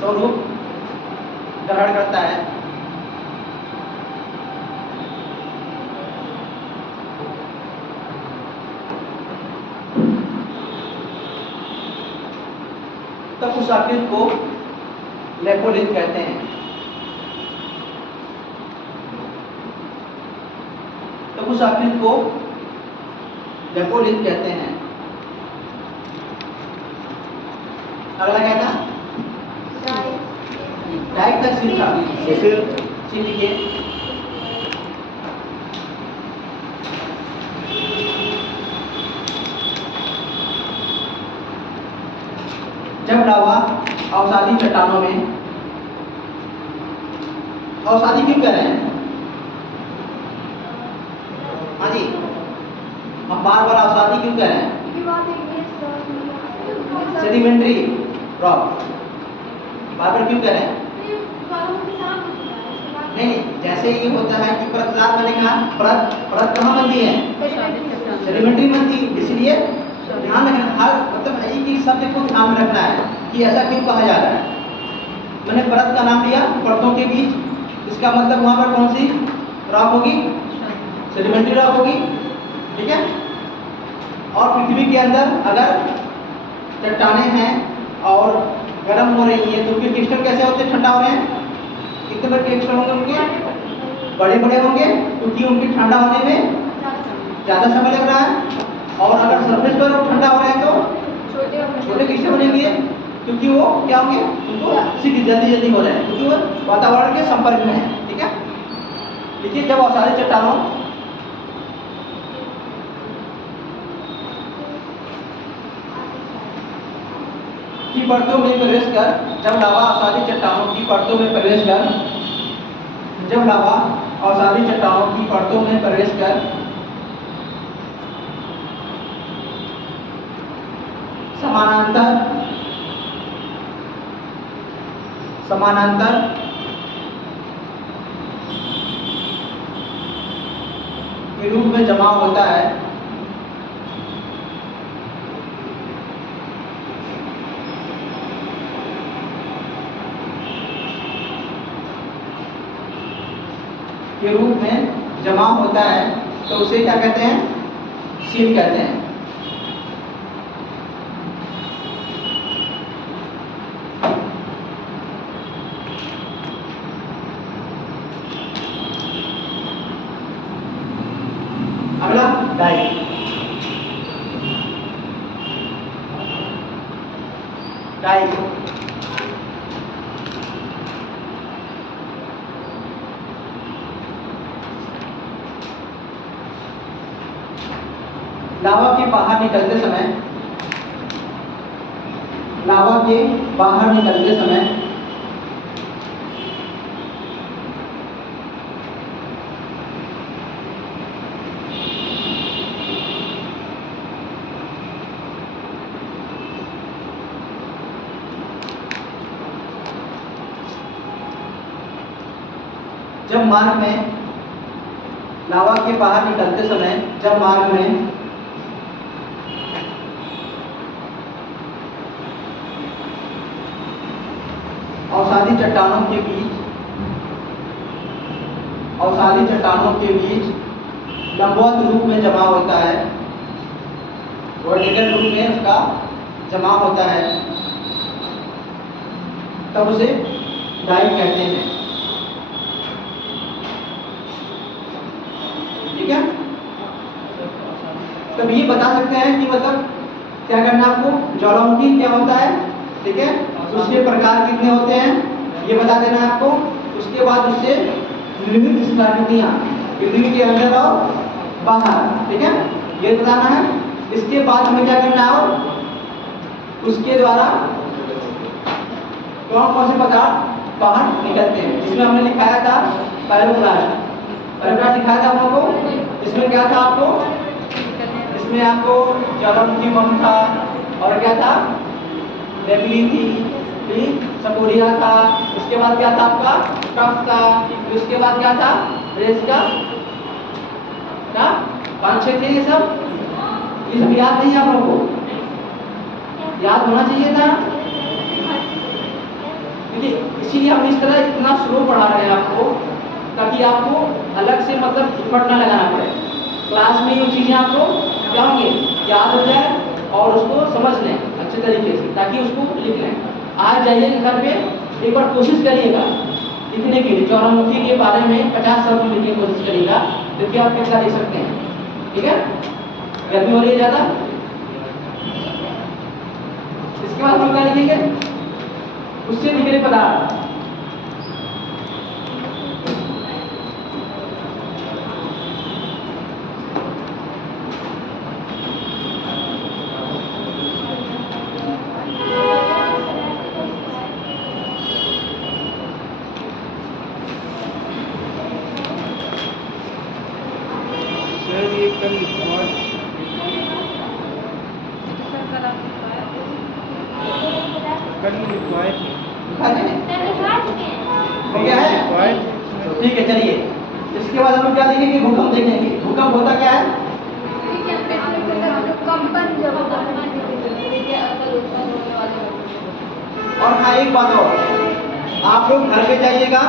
स्वरूप ग्रहण करता है, तब उस आकृति को लैकोलिथ कहते हैं। उस आकृति को लेपोलिथ कहते हैं। अगला क्या था? डाइक तक सिर्फ था, सिर्फ लिखिए। जब लावा अवसादी चट्टानों में, अवसादी क्यों कह रहे हैं? हाँ जी, हम बार बार अवसादी क्यों कह रहे हैं? सेडिमेंट्री रॉक, बार बार क्यों कह रहे हैं? नहीं, जैसे ये होता है कि परतलार मैंने कहा, परत कहाँ बनती है? सेडिमेंट्री बनती है, इसलिए ध्यान रखना, हर मतलब एक ही शब्द को ध्यान में रखना है कि ऐसा क्यों कहा जा रहा है। मैंने परत का नाम लिया, परतों के बीच, इसका मतलब वहाँ पर कौन सी रॉक होगी? सेडिमेंट्री रॉक होगी, ठीक है। और पृथ्वी के अंदर अगर चट्टानें हैं और गर्म हो रही है तो उनके क्रिस्टल कैसे होते हैं? ठंडा हो रहे हैं। कितने बड़े क्रिस्टल होंगे उनके? बड़े बड़े होंगे, क्योंकि उनके ठंडा होने में ज़्यादा समय लग रहा है। और अगर सरफेस पर वो ठंडा हो रहा है तो छोटे क्रिस्टल बनेंगे, क्योंकि वो क्या होंगे? उनको जल्दी जल्दी हो रहे हैं, क्योंकि वो वातावरण के संपर्क में है, ठीक है। देखिए, जब अवसादी चट्टानों की परतों में प्रवेश कर, जब लावा अवसादी चट्टानों की परतों में प्रवेश कर, जब लावा अवसादी चट्टानों की परतों में प्रवेश कर समानांतर के रूप में जमा होता है, के रूप में जमा होता है, तो उसे क्या कहते हैं? शीट कहते हैं। अगला डाइक। डाइक लावा के बाहर निकलते समय, लावा के बाहर निकलते समय जब मार्ग में, लावा के बाहर निकलते समय जब मार्ग में अवसादी चट्टानों के बीच, अवसादी चट्टानों के बीच लंबवत रूप में जमा होता है, वर्टिकल रूप में उसका जमा होता है, तब उसे डाइक कहते हैं, ठीक है। तब ये बता सकते हैं कि मतलब क्या करना है आपको? ज्वालामुखी क्या होता है, ठीक है, उसके प्रकार कितने होते हैं ये बता देना है आपको। उसके बाद उससे निर्मित स्फटिकियाँ पृथ्वी के अंदर और बाहर, ठीक है, ये बताना है। इसके बाद हमें क्या करना है? और उसके द्वारा कौन कौन से पदार्थ बाहर निकलते हैं, जिसमें हमने लिखाया था पायरोप्लास्ट, पायरोप्लास्ट दिखाया था हम लोगों को। इसमें क्या था आपको? इसमें आपको ज्वालामुखी बम था, और क्या था? लेपली थी, सकोरिया था, उसके बाद क्या था आपका? टफ था, उसके बाद क्या था? रेस का क्या? 5-6 थे ये सब याद नहीं है आप लोगों को? याद होना चाहिए था। देखिए, इसीलिए हम इस तरह इतना स्लो पढ़ा रहे हैं आपको, ताकि आपको अलग से मतलब इफर्ट ना लगाना पड़े। क्लास में ये चीज़ें आपको क्या होंगे? याद हो जाए और उसको समझ लें अच्छे तरीके से, ताकि उसको लिख लें। आज जाइए घर पे एक बार कोशिश करिएगा लिखने के लिए, ज्वालामुखी के बारे में 50 शब्द लिखने की कोशिश करिएगा। देखिए आप कितना देख सकते हैं, ठीक है। गर्मी हो रही है ज़्यादा। इसके बाद हम क्या लिखेंगे, उससे निकले पदार्थ। सर ये कल बहुत कल ही लिखवाए थे। लिखा दें? हो गया है, लिखवाए ठीक है। चलिए इसके बाद हम लोग क्या देखेंगे, भूकंप देखेंगे। भूकंप होता क्या है? और हाँ एक बात और, आप लोग घर पे जाइएगा,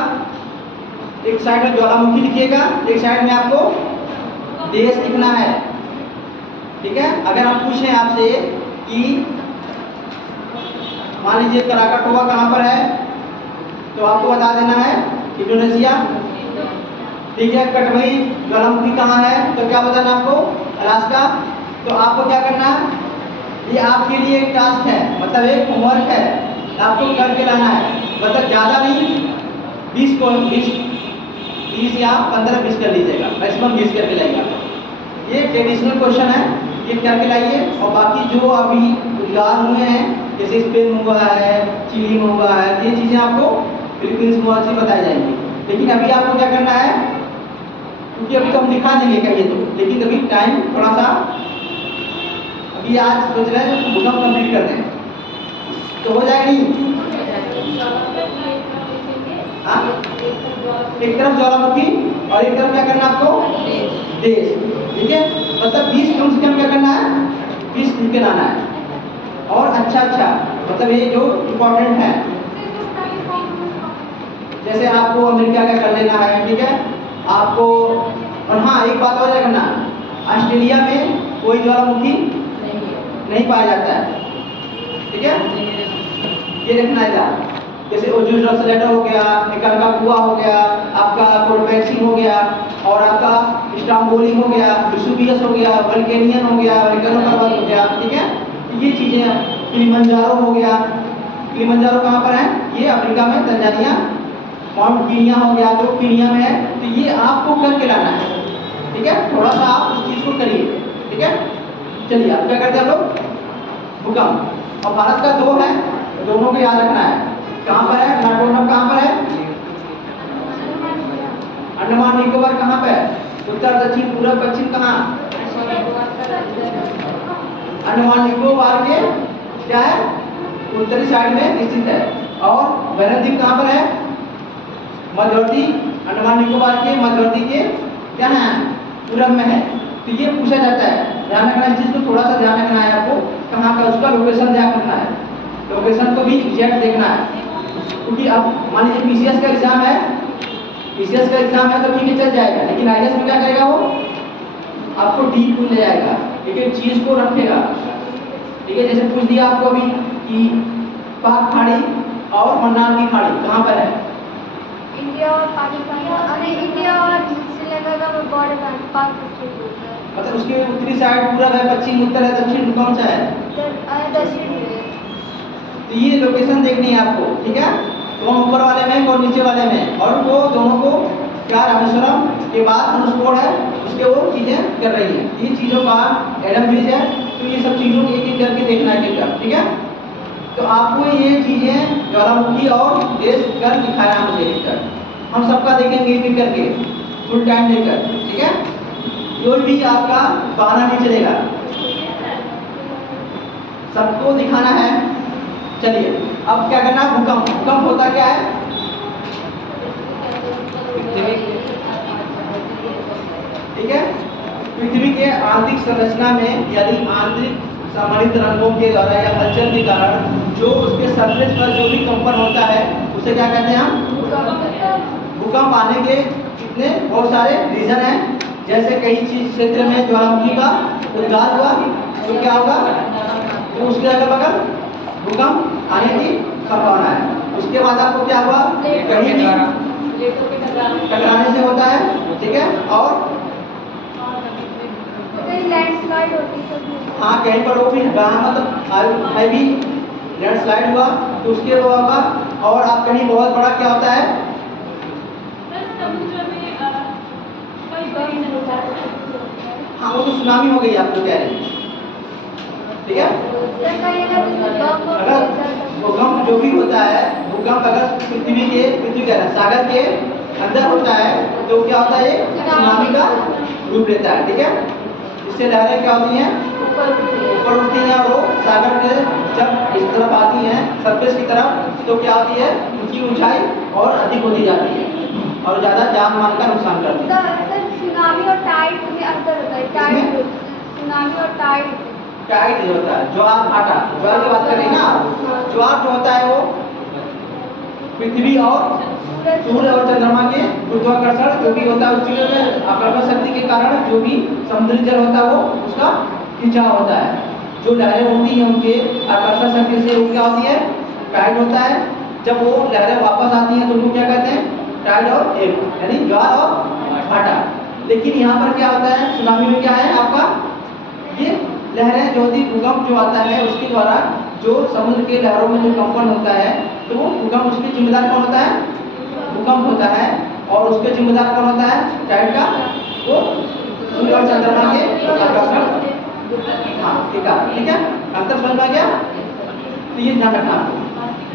एक साइड में ज्वालामुखी लिखिएगा, एक साइड में आपको देश लिखना है, ठीक है। अगर हम पूछें आपसे कि मान लीजिए कराकाटोआ कहाँ पर है, तो आपको बता देना है इंडोनेशिया, ठीक है। कटमई ज्वालामुखी कहाँ है, तो क्या बताना आपको, अलास्का। तो आपको क्या करना है, ये आपके लिए एक टास्क है, मतलब एक होमवर्क है, आपको करके लाना है। मतलब ज़्यादा नहीं, 20 या 15-20 कर लीजिएगा, मैक्सिमम 20 करके लाइएगा। ये ट्रेडिशनल क्वेश्चन है, ये करके लाइए। और बाकी जो अभी उद्गार हुए हैं, जैसे स्पेन में हुआ है, चिली में हुआ है, ये चीज़ें आपको फिलीपींस में से बताई जाएंगी। लेकिन अभी आपको क्या करना है, क्योंकि अभी तो हम दिखा देंगे कहिए तो, लेकिन अभी टाइम थोड़ा सा, अभी आज सोच रहे हैं भूकंप कंप्लीट कर दें तो हो जाएगा नहीं। हाँ, एक तरफ ज्वालामुखी और एक तरफ क्या करना आपको, देश, ठीक है। मतलब 20 कम से कम क्या करना है, 20 लिख के लाना है। और अच्छा मतलब ये जो इम्पोर्टेंट है, जैसे आपको अमेरिका का कर लेना है, ठीक है आपको। और हाँ एक बात और करना, ऑस्ट्रेलिया में कोई ज्वालामुखी नहीं पाया जाता है, ठीक है। ये रखना है, जैसे ओजोन सिलेंडर हो गया, निकालका कुआ हो गया, आपका कोलमैक्सिन हो गया, और आपका स्ट्राम्बोली हो गया, वेसुवियस हो गया, वल्केनियन हो गया, वल्केनो पर्वत हो गया, ठीक है। ये चीजें, किलिमंजारो हो गया। किलिमंजारो कहाँ पर है, ये अफ्रीका में, तंजानिया। माउंट कीनिया हो गया जो कीनिया में है। तो ये आपको करके लाना है, ठीक है। थोड़ा सा आप उस चीज को करिए, ठीक है। चलिए आप क्या करते हैं, लोग भूकंप। और भारत का 2 है, दोनों को याद रखना है। कहाँ पर है, नाटोनम कहाँ पर है, अंडमान निकोबार कहाँ पे है, उत्तर दक्षिण पूर्व पश्चिम कहाँ, अंडमान निकोबार के क्या है, उत्तरी साइड में स्थित है। और वैनद्वीप कहाँ पर है, मध्यवर्ती, अंडमान निकोबार के मध्यवर्ती के क्या है, पूरब में है। तो ये पूछा जाता है, ध्यान रखना इस चीज को, थोड़ा सा ध्यान रखना है आपको, कहाँ का उसका लोकेशन ध्यान रखना है, लोकेशन को भी एग्जैक्ट देखना है। क्योंकि अब मान लीजिए पीसीएस का एग्जाम है, पीसीएस का एग्जाम है तो ठीक है चल जाएगा, लेकिन आईएएस में क्या करेगा, वो आपको डीप ले जाएगा, लेकिन चीज को रखेगा, ठीक है। जैसे पूछ दिया आपको अभी कि पाक खाड़ी और मन्नार की खाड़ी कहाँ पर है, इंडिया और पाकिस्तान, अरे इंडिया और श्रीलंका का बॉर्डर पाक स्टेट होता है। मतलब उसके उत्तरी साइड पूरब है, पश्चिम, उत्तर है, दक्षिण कौन सा है, दक्षिण में। तो ये लोकेशन देखनी है आपको, ठीक है। कौन ऊपर वाले में, कौन नीचे वाले में, और वो दोनों को क्या रामेश्वरम के बाद धनुषकोड है, उसके वो चीजें कर रही है। ये चीजों का एडम ब्रिज है, तो ये सब चीजों को एक एक करके देखना है, ठीक है। तो आपको ये चीजें ज्वालामुखी और देश कर दिखाया मुझे लिखकर, हम सबका देखेंगे एक एक करके फुल टाइम लेकर, ठीक है। कोई भी आपका बहाना नहीं चलेगा, सबको दिखाना है। चलिए अब क्या करना, भूकंप। भूकंप होता क्या है, ठीक है। पृथ्वी के आंतरिक संरचना में, यानी आंतरिक सामान्य तरंगों के द्वारा या हलचल के कारण जो उसके सरफेस पर जो भी कंपन होता है उसे क्या कहते हैं हम, भूकंप आने के कितने बहुत सारे रीजन हैं। जैसे कई चीज क्षेत्र में ज्वालामुखी का उद्गार हुआ तो क्या होगा, तो उसके अगल बगल भूकंप आने की संभावना है। उसके बाद आपको क्या हुआ, कहीं भी टकराने से होता है, ठीक है। और कहीं लैंडस्लाइड होती तो हाँ कहीं पर वो भी वहाँ मतलब हैवी लैंडस्लाइड हुआ तो उसके होगा। और आप कहीं बहुत बड़ा क्या होता है, सर समुद्र में कई बड़ी हाँ वो तो सुनामी हो गई आप जो कह रहे हैं, ठीक है। सर कहीं अगर अगर भूकंप जो भी होता है, भूकंप अगर पृथ्वी के सागर के अंदर होता है तो क्या होता है, सुनामी का रूप लेता है, ठीक है। इससे लहरें क्या होती हैं, ऊपर उठती हैं और वो सागर के जब इस तरफ आती हैं सरफेस की तरफ तो क्या होती है, उनकी ऊंचाई और अधिक होती जाती है और ज़्यादा जान माल का नुकसान करती है। सर सुनामी और टाइड में अंतर होता है। टाइड, सुनामी और टाइड, टाइड जो होता है, ज्वार भाटा, ज्वार की बात कर रही हैं ना आप। ज्वार जो होता है वो पृथ्वी और सूर्य और चंद्रमा के गुरुत्वाकर्षण जो भी होता है उसकी आकर्षण शक्ति के कारण जो भी समुद्री जल होता है वो उसका खिंचाव होता है। जो लहरें होती हैं उनके आकर्षण शक्ति से वो क्या होती है, टाइड होता है। जब वो लहरें वापस आती हैं तो उनको क्या कहते हैं, टाइड और एब, यानी ज्वार और भाटा। लेकिन यहाँ पर क्या होता है, सुनामी में क्या है आपका, ये लहरें जो होती, भूकंप जो आता है उसके द्वारा जो समुद्र के लहरों में जो कंपन होता है तो वो भूकंप उसके जिम्मेदार कौन होता है, भूकंप होता है। और उसके जिम्मेदार कौन होता है, टाइड का, वो सूर्य और चंद्रमा के आकर्षण, हाँ ठीक है। अंतर समझ में आ गया, तो ये ध्यान रखना आपको,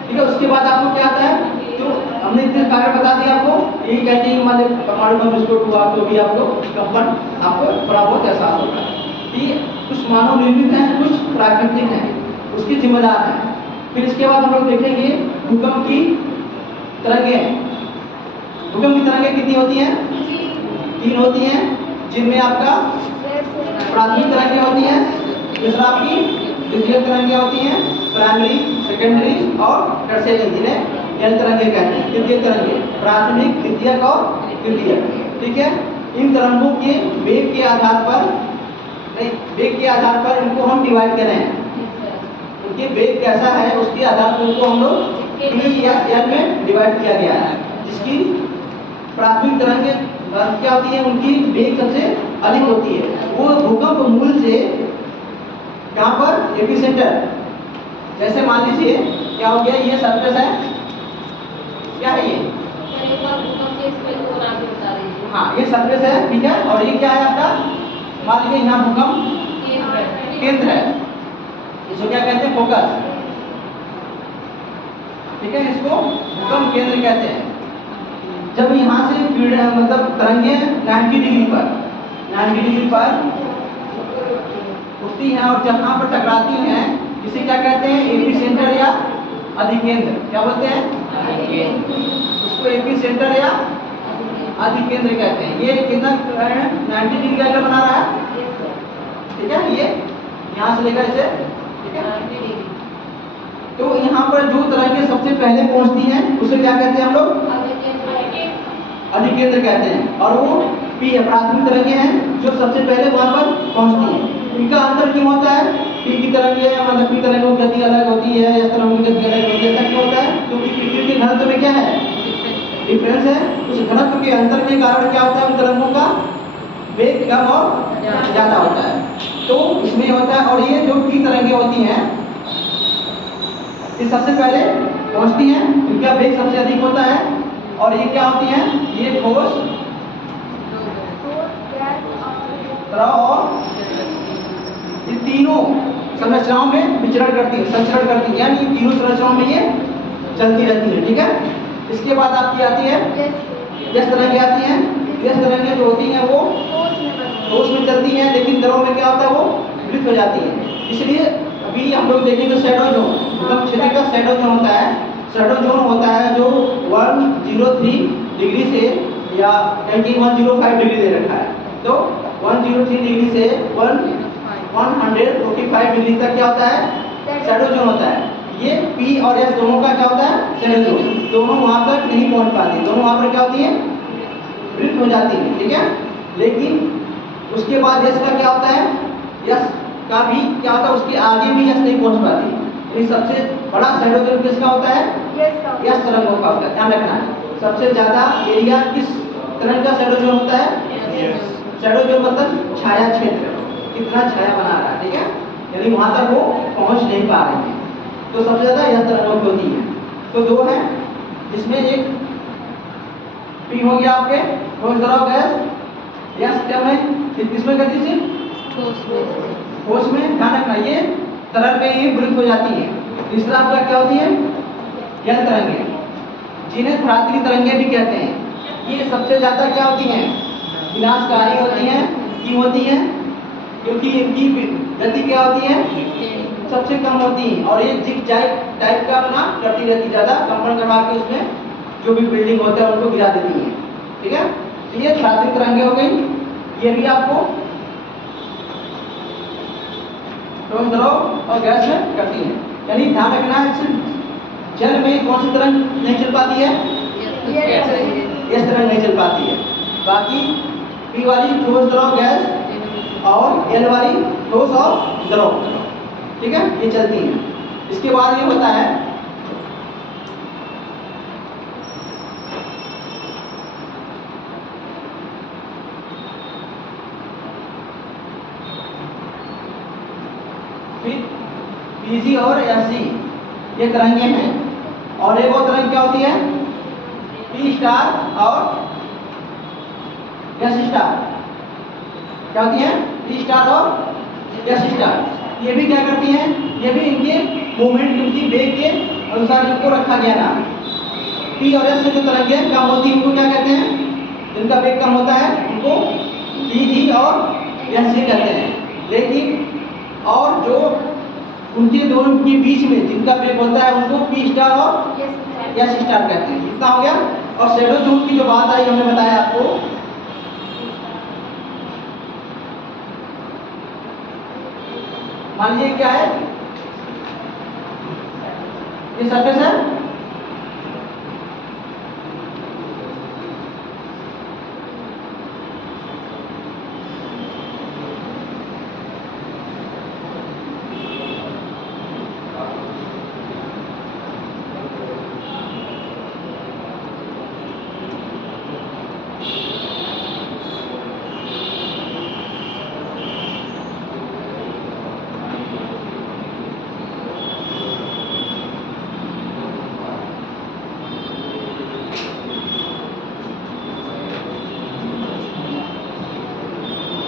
ठीक है। उसके बाद आपको क्या आता है, तो हमने इतने कार्य बता दिया आपको, यही कहते हैं मान लीजिए परमाणु बम विस्फोट हुआ तो भी आपको कंपन आपको थोड़ा बहुत एहसास होगा। ये कुछ मानव निर्मित है, कुछ प्राकृतिक है, उसकी जिम्मेदार है। फिर इसके बाद हम लोग देखेंगे भूकंप की तरंगें। भूकंप की तरंगें कितनी होती हैं, 3 होती हैं, जिनमें आपका प्राथमिक तरंगें होती हैं, दूसरा आपकी द्वितीयक तरंगें होती हैं, प्राइमरी, सेकेंडरी और टर्शियरी, जिन्हें एल तरंगें कहते हैं। तृतीयक तरंगें, प्राथमिक, द्वितीयक और तृतीयक, ठीक है। इन तरंगों के वेग के आधार पर, नहीं वेग के आधार पर इनको हम डिवाइड करें, उनके वेग कैसा है उसके आधार पर उनको हम लोग P या L में डिवाइड किया गया है। जिसकी प्राथमिक तरंगें क्या होती है, उनकी वेग सबसे अधिक होती है, वो भूकंप मूल से यहाँ पर एपिसेंटर, जैसे मान लीजिए क्या हो गया, ये सरफेस है, क्या है ये, हाँ ये सरफेस है, ठीक है। और ये क्या है आपका, मान लीजिए यहाँ भूकंप केंद्र है, इसको क्या कहते हैं, फोकस, ठीक है। इसको भूकंप केंद्र कहते हैं। जब यहाँ से मतलब तरंगें 90 डिग्री पर उठती हैं और जहाँ पर टकराती हैं इसे क्या कहते हैं, एपिसेंटर या अधिकेंद्र, क्या बोलते हैं, उसको एपिसेंटर या अधिकेंद्र कहते हैं। ये कितना 90 डिग्री का बना रहा है, ठीक है, ये यहाँ से लेकर इसे, ठीक है। तो यहाँ पर जो तरंगें सबसे पहले पहुँचती हैं उसे क्या कहते हैं हम लोग, अधिकेंद्र कहते हैं। और वो P है, प्राथमिक तरंगें हैं जो सबसे पहले वहां पर पहुंचती हैं। इनका अंतर क्यों होता है, P की तरंगें मतलब P तरंगों की गति अलग होती है, S तरंगों की गति अलग होती है, ऐसा क्यों होता है, क्योंकि पृथ्वी के घनत्व में क्या है, डिफरेंस है। उस घनत्व के अंतर के कारण क्या होता है, उन तरंगों का वेग कम और ज्यादा होता है, तो इसमें होता है। और ये जो P तरंगें होती हैं ये सबसे पहले पहुंचती हैं, इनका वेग सबसे अधिक होता है। और ये क्या होती हैं, ये ठोस, तरल और ये तीनों संरचनाओं में विचरण करती है, संचरण करती है, यानी तीनों संरचनाओं में ये चलती रहती है, ठीक है। इसके बाद आपकी आती है गैस तरंगें आती हैं। गैस तरंगें जो होती हैं वो ठोस में चलती हैं, लेकिन द्रव में क्या होता है, वो विकृत हो जाती है। इसलिए अभी हम लोग देखेंगे शैडो जोन, मतलब क्षेत्र का शैडो जोन होता है। शैडो जोन होता है जो 103 डिग्री से, या कहीं 105 डिग्री दे रखा है, तो 103 डिग्री से 145 डिग्री तक क्या होता है, शैडो जोन होता है। ये P और S दोनों का क्या होता है, शैडो जोन, दोनों वहां तक नहीं पहुंच पाती, दोनों वहां पर क्या होती है, विकृत हो जाती है, ठीक है। लेकिन उसके बाद S का क्या होता है, S का भी क्या होता है, उसके आगे भी S नहीं पहुंच पाती। तो सबसे बड़ा शैडो जोन किसका होता है, S तरंगों का होता है, ध्यान रखना है। सबसे ज्यादा एरिया किस तरंग का शैडो जोन होता है, शैडो जोन मतलब छाया क्षेत्र, कितना छाया बना रहा है, ठीक है, यानी वहां तक वो पहुंच नहीं पा रहे हैं। तो सबसे ज्यादा यस तरंगों की होती है। तो दो है, जिसमें एक पी हो गया आपके ठोस द्रव गैस, यस क्या में किसमें करती थी, ठोस में, ध्यान रखना ये तरल में ही विलुप्त हो जाती है। तीसरा आपका क्या होती है, यस तरंगे, जिन्हें प्राकृतिक तरंगे भी कहते हैं। ये सबसे ज्यादा क्या होती हैं, विनाशकारी होती हैं। क्यों होती हैं, क्योंकि इनकी गति क्या होती है, सबसे कम होती है, और ये जिग जैग टाइप का अपना करती रहती, ज्यादा कंपन करवा के उसमें जो भी बिल्डिंग होता है उनको गिरा देती है, ठीक है। तो ये प्राकृतिक तरंगे हो गई। ये भी आपको ठोस द्रव और गैस में करती है। यानी ध्यान रखना है, सिर्फ जल में कौन सी तरंग नहीं चल पाती है, इस तरंग नहीं चल पाती है। बाकी पी वाली ठोस द्रव गैस और एल वाली ठोस और द्रव, ठीक है, ये चलती है। इसके बाद ये होता है फिर पीजी और एफसी, ये तरंगे हैं। और एक और तरंग क्या होती है, पी स्टार और एस स्टार, क्या होती है, पी स्टार और एस स्टार। ये भी क्या करती हैं, ये भी इनके मूवमेंट, इनकी वेग के अनुसार इनको रखा गया नाम। पी और एस से जो तरंगे कम होती है उनको क्या कहते हैं, जिनका वेग कम होता है उनको पी जी और एस जी कहते हैं। लेकिन और जो उनके दोनों के बीच में जिनका वेग होता है उनको पी स्टार और एस स्टार कहते हैं। इतना हो गया। और शैडो जोन की जो बात आई हमने बताया आपको, मान लीजिए क्या है, ये सरफेस है,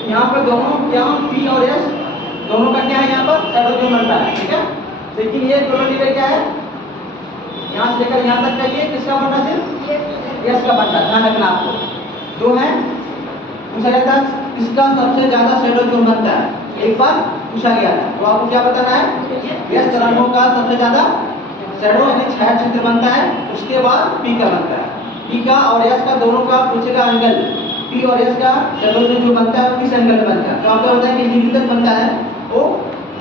यहाँ पर दोनों क्या, पी और एस दोनों का क्या है, यहाँ पर शैडो जोन बनता है, ठीक है। लेकिन ये दोनों डिवाइड क्या है, यहाँ से लेकर यहाँ तक का ये किसका बनता है, सिर्फ एस का बनता है। ध्यान रखना आपको, दो है, पूछा जाता है किसका सबसे ज्यादा शैडो जोन बनता है, एक बार पूछा गया था। तो आपको क्या बताना है, एस तरंगों का सबसे ज्यादा शैडो यानी छाया क्षेत्र बनता है, उसके बाद पी का बनता है। पी का और एस का दोनों का पूछेगा एंगल, पी और एस का शैडो जो बनता है किस एंगल में बनता है। तो आपको बताया कि डिग्री तक बनता है, वो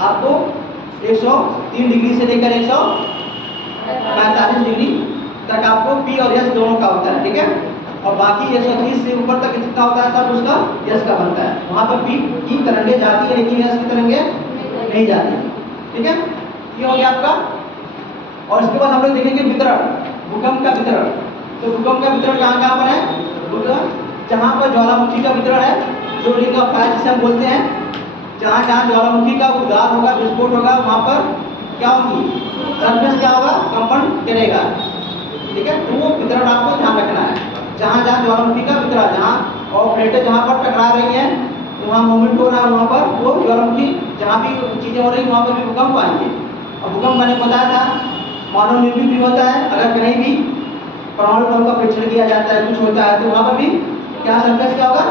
आपको 103 डिग्री से लेकर 145 डिग्री तक आपको पी और एस दोनों का होता है, ठीक है। और बाकी 130 से ऊपर तक जितना होता है सब उसका एस का बनता है। वहाँ पर पी की तरंगे जाती है लेकिन एस की तरंगे नहीं जाती, ठीक है। ये हो गया आपका। और इसके बाद हम लोग देखेंगे वितरण, भूकंप का वितरण। तो भूकंप का वितरण कहाँ कहाँ पर है, जहाँ पर ज्वालामुखी का वितरण है, जो रिंग ऑफ फायर जिसे हम बोलते हैं, जहाँ जहाँ ज्वालामुखी का उद्गार होगा, विस्फोट होगा, वहाँ पर क्या होगी, सरफेस क्या होगा, कंपन करेगा, ठीक है। तो वो वितरण आपको ध्यान रखना है। जहाँ जहाँ ज्वालामुखी का वितरण, जहाँ और प्लेटें जहाँ पर टकरा रही हैं, वहाँ मूवमेंट हो रहा है, वहाँ पर वो ज्वालामुखी जहाँ भी चीज़ें हो रही वहाँ पर भी भूकंप आएंगे। और भूकंप मैंने बताया था मानव निर्मित भी होता है, अगर कहीं भी परमाणु बम का परीक्षण किया जाता है, कुछ होता है, तो वहाँ पर भी क्या सरफेस क्या होगा,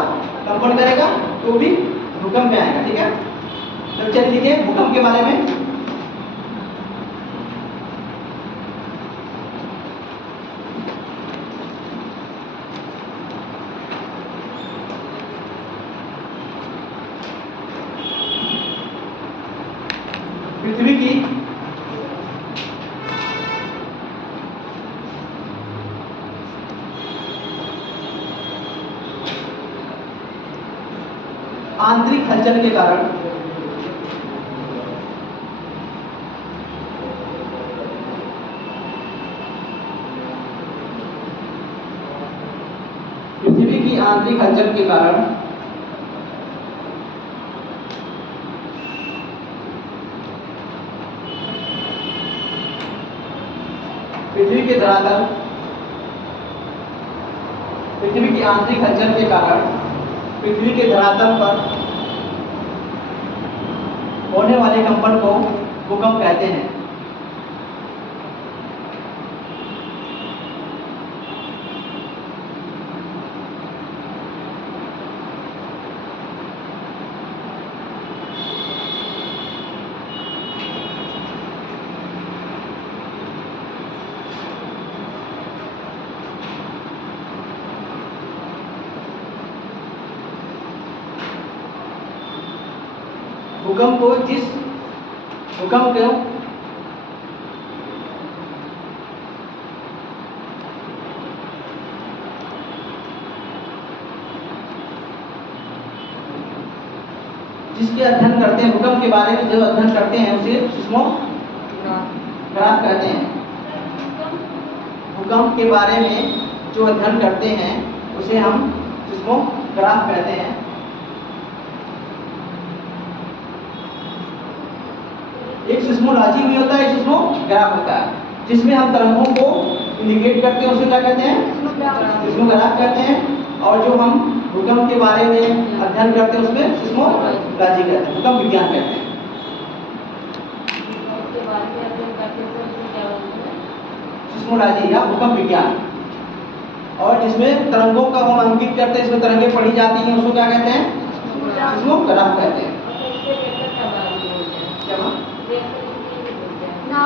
कंपन करेगा, तो भी भूकंप में आएगा, ठीक है। तो चलिए देखिए भूकंप के बारे में। पृथ्वी की आंतरिक हलचल के कारण पृथ्वी की आंतरिक हलचल के कारण पृथ्वी के धरातल, पृथ्वी की आंतरिक हलचल के कारण पृथ्वी के धरातल पर होने वाले कंपन को भूकंप कहते हैं। भूकंप को जिसके अध्ययन करते हैं, भूकंप के बारे में जो अध्ययन करते हैं उसे सिस्मोग्राफ कहते हैं। भूकंप के बारे में जो अध्ययन करते हैं उसे हम सिस्मोग्राफ कहते हैं। एक सिस्मोलॉजी भी होता है, एक सिस्मोग्राफ होता है, जिसमें हम तरंगों को इंडिकेट करते हैं उसे क्या कहते हैं? सिस्मोग्राफ कहते हैं। और जो हम भूकंप के बारे में अध्ययन करते हैं उसमें सिस्मोलॉजी कहते हैं, भूकंप विज्ञान कहते हैं। सिस्मोलॉजी या भूकंप विज्ञान। और जिसमें तरंगों का हम अंकित करते हैं, इसमें तरंगें पढ़ी जाती हैं, उसको क्या कहते हैं? सिस्मोग्राफ कहते हैं।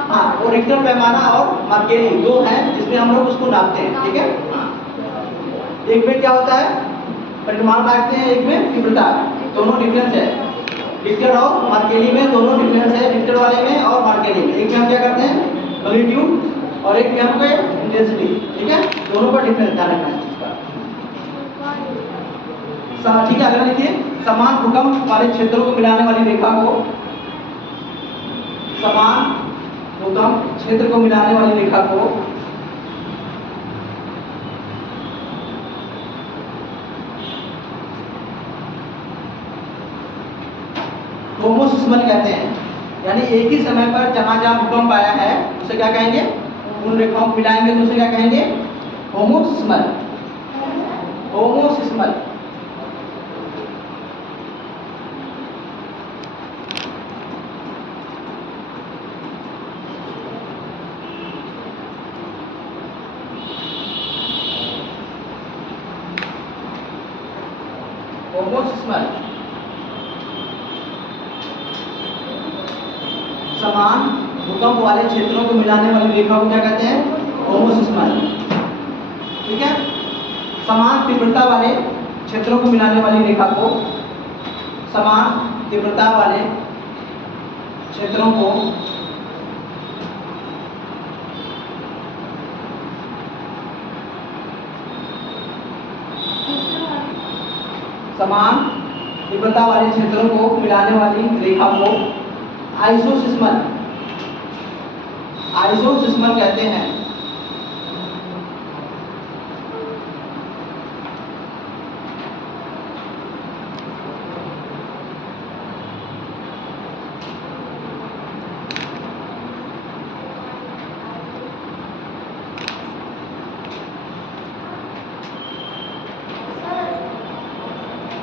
हाँ, वो रिक्टर पैमाना और मर्केरी दो हैं जिसमें हम लोग उसको नापते हैं। ठीक है, एक में क्या होता है, परिमाण नापते हैं, एक में तीव्रता। दोनों डिफरेंस है, रिक्टर और मर्केरी में दोनों डिफरेंस है, रिक्टर वाले में और मर्केरी में। एक में हम क्या करते हैं मैग्नीट्यूड और एक में हम इंटेंसिटी। ठीक है, दोनों का डिफरेंस ध्यान रखना है इसका। ठीक है, अगला लिखिए, समान भूकंप वाले क्षेत्रों को मिलाने वाली रेखा को, समान भूकंप क्षेत्र को मिलाने वाली रेखा को होमोसिस्मल कहते हैं। यानी एक ही समय पर जहां जहां भूकंप आया है उसे क्या कहेंगे? उन रेखाओं को मिलाएंगे तो उसे क्या कहेंगे? होमोसिस्मल। होमोसिस्मल। होमोसिस्मल समान भूकंप वाले क्षेत्रों को मिलाने वाली रेखा को क्या कहते हैं? होमोसिस्मल। ठीक है, समान तीव्रता वाले क्षेत्रों को मिलाने वाली रेखा को, समान तीव्रता वाले क्षेत्रों को समान तीव्रता वाले क्षेत्रों को मिलाने वाली रेखा को आइसोसिस्मल कहते हैं।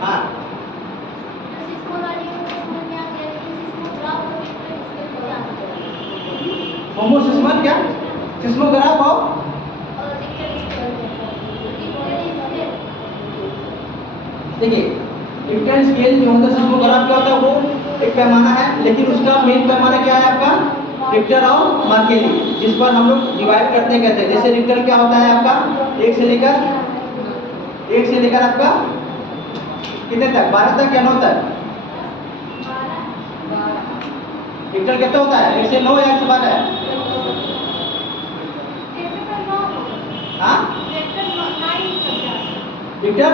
हाँ, होमोसिस्मल क्या? सिस्मोग्राफ और देखिए रिक्टर स्केल जो होता है, सिस्मोग्राफ क्या होता है? वो एक पैमाना है, लेकिन उसका मेन पैमाना क्या है आपका? रिक्टर और मर्केरी, जिस पर हम लोग डिवाइड करते हैं कहते हैं। जैसे रिक्टर क्या होता है आपका? 1 से लेकर आपका कितने तक? 12 तक या 9 तक? रिक्टर कितना होता है? 1 से 9 या 1 से 12 है? हाँ, रिक्टर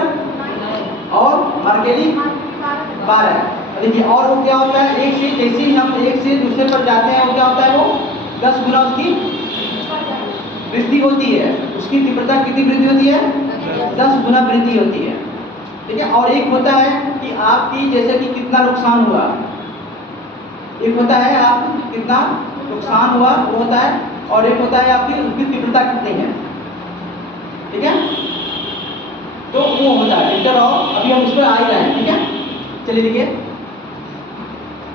और मर्केरी 12। देखिए, और वो क्या होता है? एक से जैसे ही हम एक से दूसरे पर जाते हैं वो क्या होता है? वो 10 गुना उसकी वृद्धि होती है। उसकी तीव्रता कितनी वृद्धि होती है? 10 गुना वृद्धि होती है। ठीक है, और एक होता है कि आपकी जैसे कि कितना नुकसान हुआ, एक होता है आप कितना नुकसान हुआ वो होता है, और एक होता है आपकी उसकी तीव्रता कितनी है, ठीक है। तो वो होता है रिक्टर, और अभी हम इस पर आ ही रहे हैं, ठीक है। चलिए देखिए,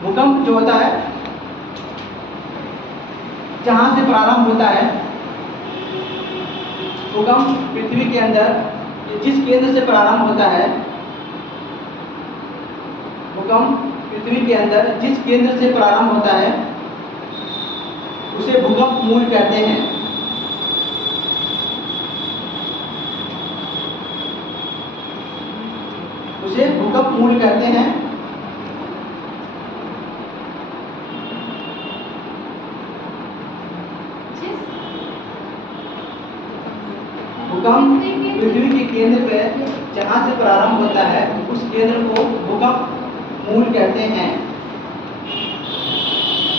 भूकंप जो होता है जहां से प्रारंभ होता है, भूकंप पृथ्वी के अंदर जिस केंद्र से प्रारंभ होता है, भूकंप पृथ्वी के अंदर जिस केंद्र से प्रारंभ होता है उसे भूकंप मूल कहते हैं। उसे भूकंप मूल कहते हैं। भूकंप पृथ्वी के केंद्र पर जहां से प्रारंभ होता है उस केंद्र को भूकंप मूल कहते हैं,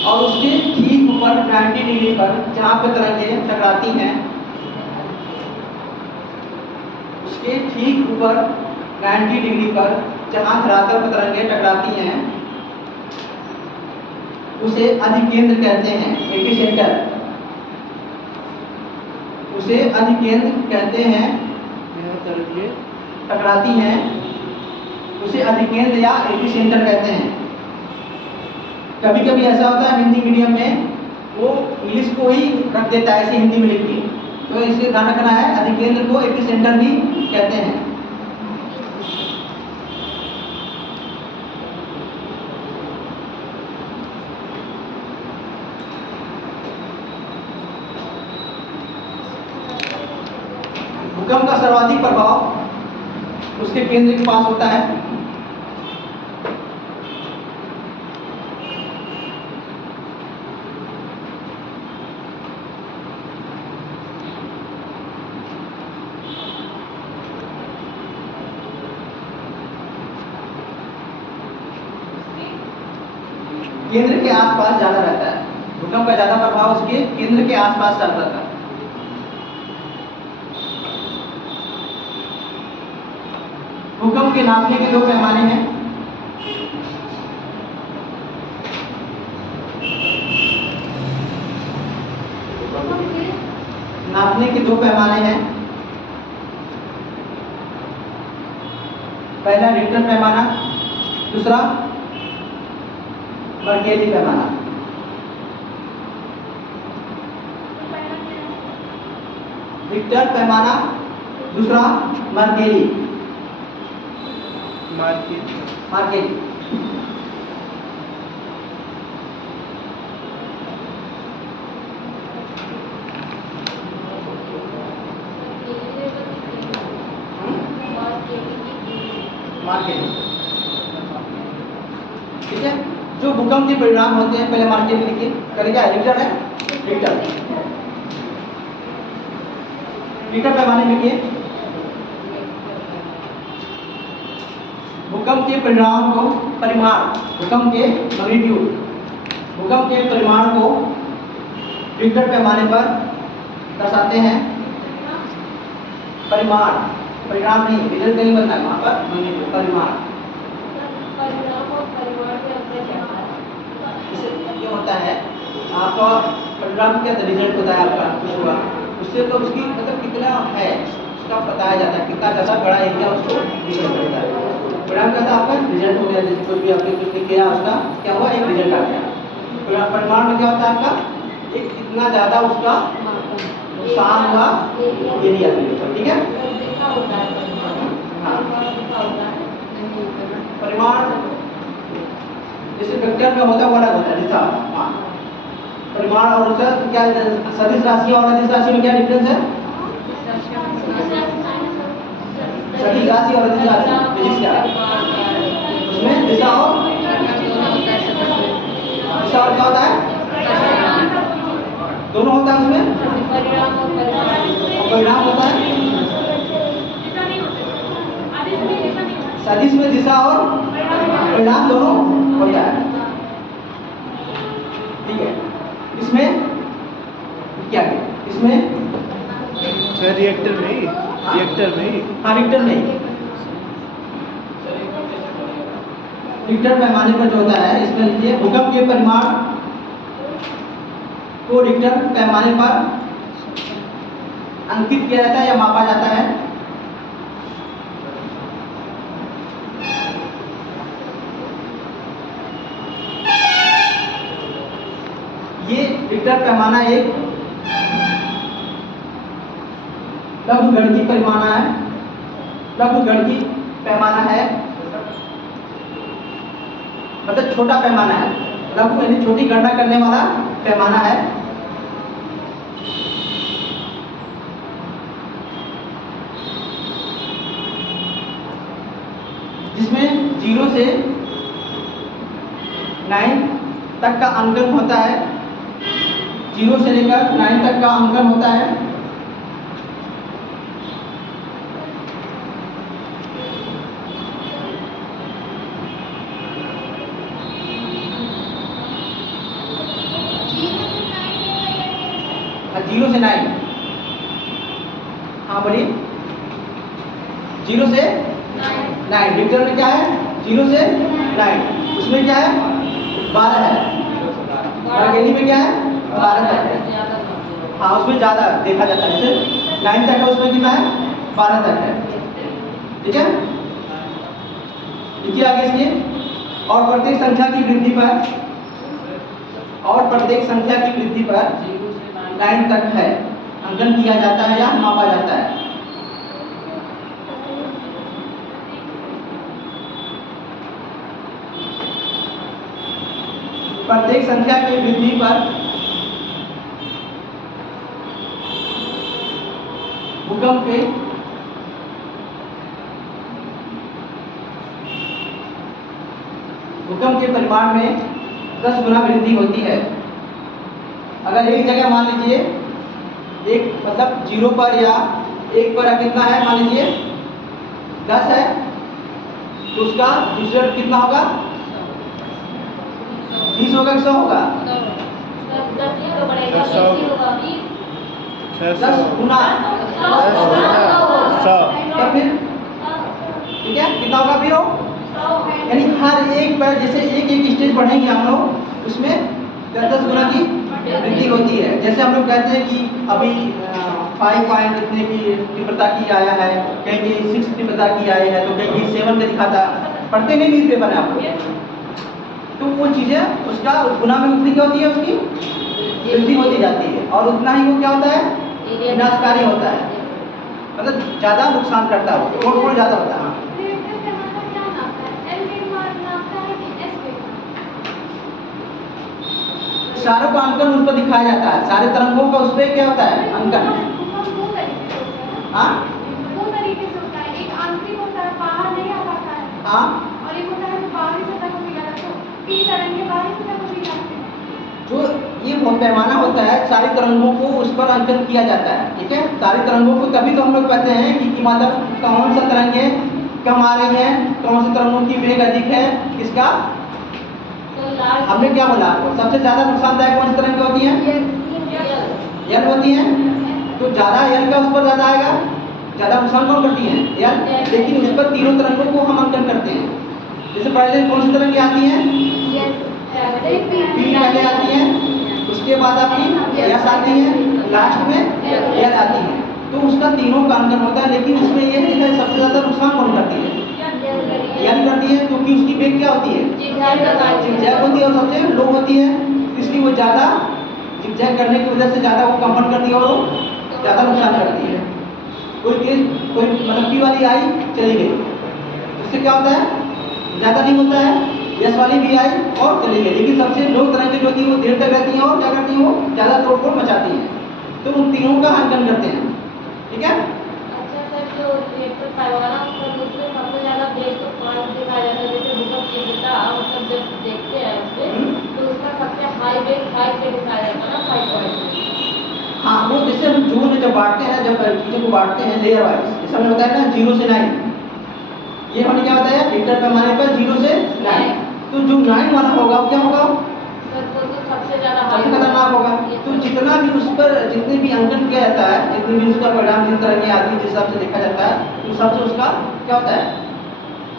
और उसके ठीक ऊपर 90 डिग्री पर जहां पर तरंगें टकराती हैं, उसके ठीक ऊपर 90 डिग्री पर जहां धरातल पर तरंगें टकराती हैं उसे अधिकेंद्र कहते हैं, एपिसेंटर। उसे अधिकेंद्र कहते हैं, टकराती हैं, उसे अधिकेंद्र या एपिसेंटर कहते हैं। कभी कभी ऐसा होता है हिंदी मीडियम में वो इंग्लिश को ही रख देता है, ऐसे हिंदी में लिख के, तो इसे ध्यान रखना है, अधिकेंद्र को एपिसेंटर भी कहते हैं। भूकंप का सर्वाधिक प्रभाव उसके केंद्र के पास होता है। केंद्र के आसपास ज्यादा रहता है, भूकंप का ज्यादा प्रभाव उसके केंद्र के आसपास चल रहा था। भूकंप के नापने के दो पैमाने हैं। नापने के दो पैमाने हैं। पहला रिक्टर पैमाना, दूसरा मर्केली पैमाना। रिक्टर पैमाना, दूसरा मर्केली। मार्केली ठीक है। जो भूकंप के परिणाम होते हैं, पहले मार्केट लिखिए, पहले क्या है, रिक्टर है, रिक्टर। रिक्टर पैमाने लिखिए। भूकंप के परिणाम को परिमाण, भूकंप के मैग्नीट्यूड, भूकंप के परिमाण को रिक्टर पैमाने पर दर्शाते हैं। परिमाण, परिणाम नहीं, रिजल्ट नहीं बनना है वहाँ पर, मैग्नीट्यूड परिमाण। ये होता है आपका परिणाम, क्या रिजल्ट होता है आपका कुछ हुआ, उससे तो उसकी मतलब कितना है उसका बताया जाता है, कितना ज़्यादा बड़ा एरिया उसको रिजल्ट होता है। परिणाम क्या था आपका, रिजल्ट हो गया, जैसे कोई भी आपने कुछ किया उसका क्या हुआ, एक रिजल्ट आ गया। परिमाण में क्या होता है आपका, एक कितना ज़्यादा उसका नुकसान हुआ एरिया, ठीक है। हाँ, परिमाण जैसे वेक्टर में होता है वो अलग होता है, जैसा हाँ परिमाण और उसका क्या सदिश राशि और अदिश राशि में क्या डिफरेंस है? सदिश राशि और अदिश राशि फिजिक्स क्या है, उसमें दिशा और दिशा और क्या होता है, दोनों होता है उसमें, परिणाम होता है। सदिश में दिशा और परिणाम दोनों होता है, ठीक है। इसमें क्या है, इसमें रिएक्टर में ही, रिएक्टर में ही, हाँ रिक्टर में, रिक्टर पैमाने पर जो होता है, इसमें लीजिए भूकंप के परिमाण को रिक्टर पैमाने पर अंकित किया जाता है या मापा जाता है। ये रिक्टर पैमाना एक लघुगणकीय पैमाना है, लघुगणकीय पैमाना है, मतलब छोटा पैमाना है, लघु यानी छोटी गणना करने वाला पैमाना है। जिसमें 0 से 9 तक का अंकन होता है, 0 से लेकर 9 तक का अंकन होता है। हाँ, 0 से 9। हाँ बोलिए। 0 से 9 रिक्टर में क्या है? 0 से 9। उसमें क्या है? 12 है। बारगेनी में क्या है? 12 तक है। हाँ, उसमें ज़्यादा देखा जाता है, जैसे 9 तक है, उसमें कितना है? 12 तक है। ठीक है, लिखिए आगे इसलिए। और प्रत्येक संख्या की वृद्धि पर, और प्रत्येक संख्या की वृद्धि पर 9 तक है अंकन किया जाता है या मापा जाता है। प्रत्येक संख्या की वृद्धि पर भूकंप के परिमाण में 10 गुना वृद्धि होती है। अगर एक जगह मान लीजिए एक मतलब 0 पर या 1 पर कितना है, मान लीजिए 10 है, तो उसका रिजल्ट कितना होगा? 20 होगा कि 100 होगा? 10 गुना। तो फिर ठीक है, कितना होगा फिर हो? यानी हर एक पर जैसे एक एक स्टेज बढ़ेंगे हम लोग, उसमें 10 गुना की वृद्धि होती है। जैसे हम लोग कहते हैं कि अभी 5 पॉइंट इतने की तीव्रता की आया है, कहीं की 6 तीव्रता की आई है, तो कहीं की 7 का दिखाता, पढ़ते नहीं न्यूज पेपर है आप लोग, तो वो चीज़ें उसका गुना में वृद्धि क्या होती है, उसकी वृद्धि होती जाती है, और उतना ही वो क्या होता है, विनाशकारी होता है, मतलब ज़्यादा नुकसान करता है, तोड़ ज़्यादा होता है। सारों का अंकन उस पर दिखाया जाता है, सारे तरंगों का उस पर क्या होता है, अंकन। हाँ, दो तरीके से होता है, एक आंतरिक होता है, बाहर नहीं आ पाता है, हाँ, और एक होता है बाहरी सतह को दिखाता है, तो 3 तरंग के बाहरी सतह को दिखाते हैं। जो ये पैमाना होता है, सारी तरंगों को उस पर अंकन किया जाता है। ठीक है, सारी तरंगों को तभी तो हम लोग कहते हैं कि मतलब कौन सा तरंगें कम आ रही हैं, कौन सी तरंगों की वेग अधिक है, किसका। हमने क्या बोला आपको, सबसे ज्यादा नुकसानदायक कौन सी तरंगें होती हैं? यल होती हैं, तो ज्यादा यल का उस पर ज्यादा आएगा, ज्यादा नुकसान कौन करती है, यल। लेकिन उस पर तीनों तरंगों को हम अंकन करते हैं। जैसे पहले कौन सी तरंगें आती हैं, पी पहले आती है, उसके बाद आपकी यस आती है, लास्ट में यल आती है, तो उसका तीनों का अंकन होता है। लेकिन इसमें यह है सबसे ज्यादा नुकसान कौन करती है, यल करती है, क्योंकि उसकी वेग क्या होती है, जिगजैग होती है और सबसे लो होती है, इसलिए वो ज़्यादा जिगजैग करने की वजह से ज़्यादा वो कंपन करती है और वो ज़्यादा नुकसान करती है। कोई तेज कोई मतलब पी वाली आई चली गई, उससे क्या होता है, ज़्यादा नहीं होता है, यस वाली भी आई और चली गई। लेकिन सबसे लो तरह की जो होती है वो देर तक रहती हैं और क्या करती हैं, वो ज़्यादा तोड़ मचाती हैं। तो उन तीनों का अंकन करते हैं। ठीक है, अच्छा सर, जो रिएक्टर पैमाना पर दूसरे सबसे ज़्यादा बेस तो पॉइंट दिखाया जाता है, जैसे भूकंप तीव्रता मतलब जब देखते हैं उसमें तो उसका सबसे हाई बेस 5 पे दिखाया जाता है ना, 5 पॉइंट। हाँ, वो जैसे हम जून में जब बांटते हैं, जब चीज़ों को बांटते हैं लेयर वाइज, जैसे हमने बताया ना 0 से 9, ये हमने क्या बताया, रिक्टर पैमाने पर 0 से 9, तो जो 9 वाला होगा वो क्या होगा, सबसे ज़्यादा सबसे खतरनाक होगा। तो जितना भी उस पर जितने भी अंकन किया जाता है, जितने भी उसका परिणाम जिस तरह की आदमी जिस हिसाब से देखा जाता है, उस हिसाब से उसका क्या होता है,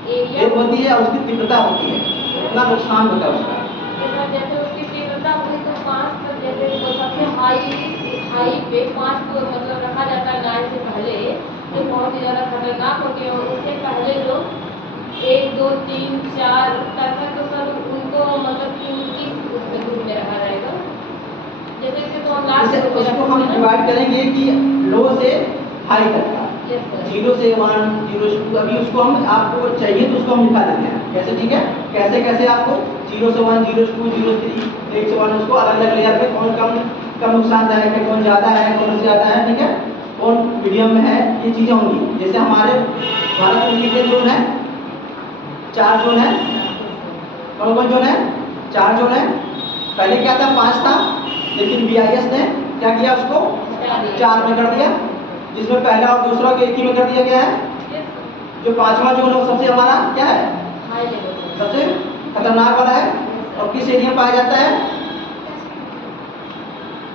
वेग होती है और उसकी तीव्रता होती है, उतना नुकसान होता है उसका। जैसे उसकी तीव्रता हुई तो 5 तक जैसे वो सबसे हाई पे 5 को मतलब रखा जाता है 9 से पहले, जो बहुत ही ज़्यादा खतरनाक होते हैं। उससे पहले लोग 1 2 3 4 तक है, तो सर उनको मतलब कि उनकी उसमें ग्रुप में रखा जाएगा। जैसे इसे तो हम लास्ट जैसे ग्रुप में उसको हम रखेंगे ना। डिवाइड करेंगे कि लो से हाई तक का, यस सर। 0 से 1, 0 से 2, अभी उसको हम आपको चाहिए तो उसको हम लिखा देते हैं कैसे, ठीक है? कैसे कैसे आपको 0 से 1, 0 से 2, 0 से 3, 1 से 1 उसको अलग अलग लेयर पे कौन कम नुकसानदायक है, कौन ज़्यादा है, कौन से ज़्यादा है, ठीक है? कौन मीडियम में है, ये चीज़ें होंगी। जैसे हमारे भारत में कितने जोन है? 4 जोन है। कौन कौन जोन है? 4 जोन है। पहले क्या था? 5 था, लेकिन BIS ने क्या किया? उसको 4 में कर दिया, जिसमें पहला और दूसरा को एक ही में कर दिया गया है। जो 5वां जोन है वो सबसे हमारा क्या है? High level. सबसे खतरनाक वाला है। और किस एरिया में पाया जाता है?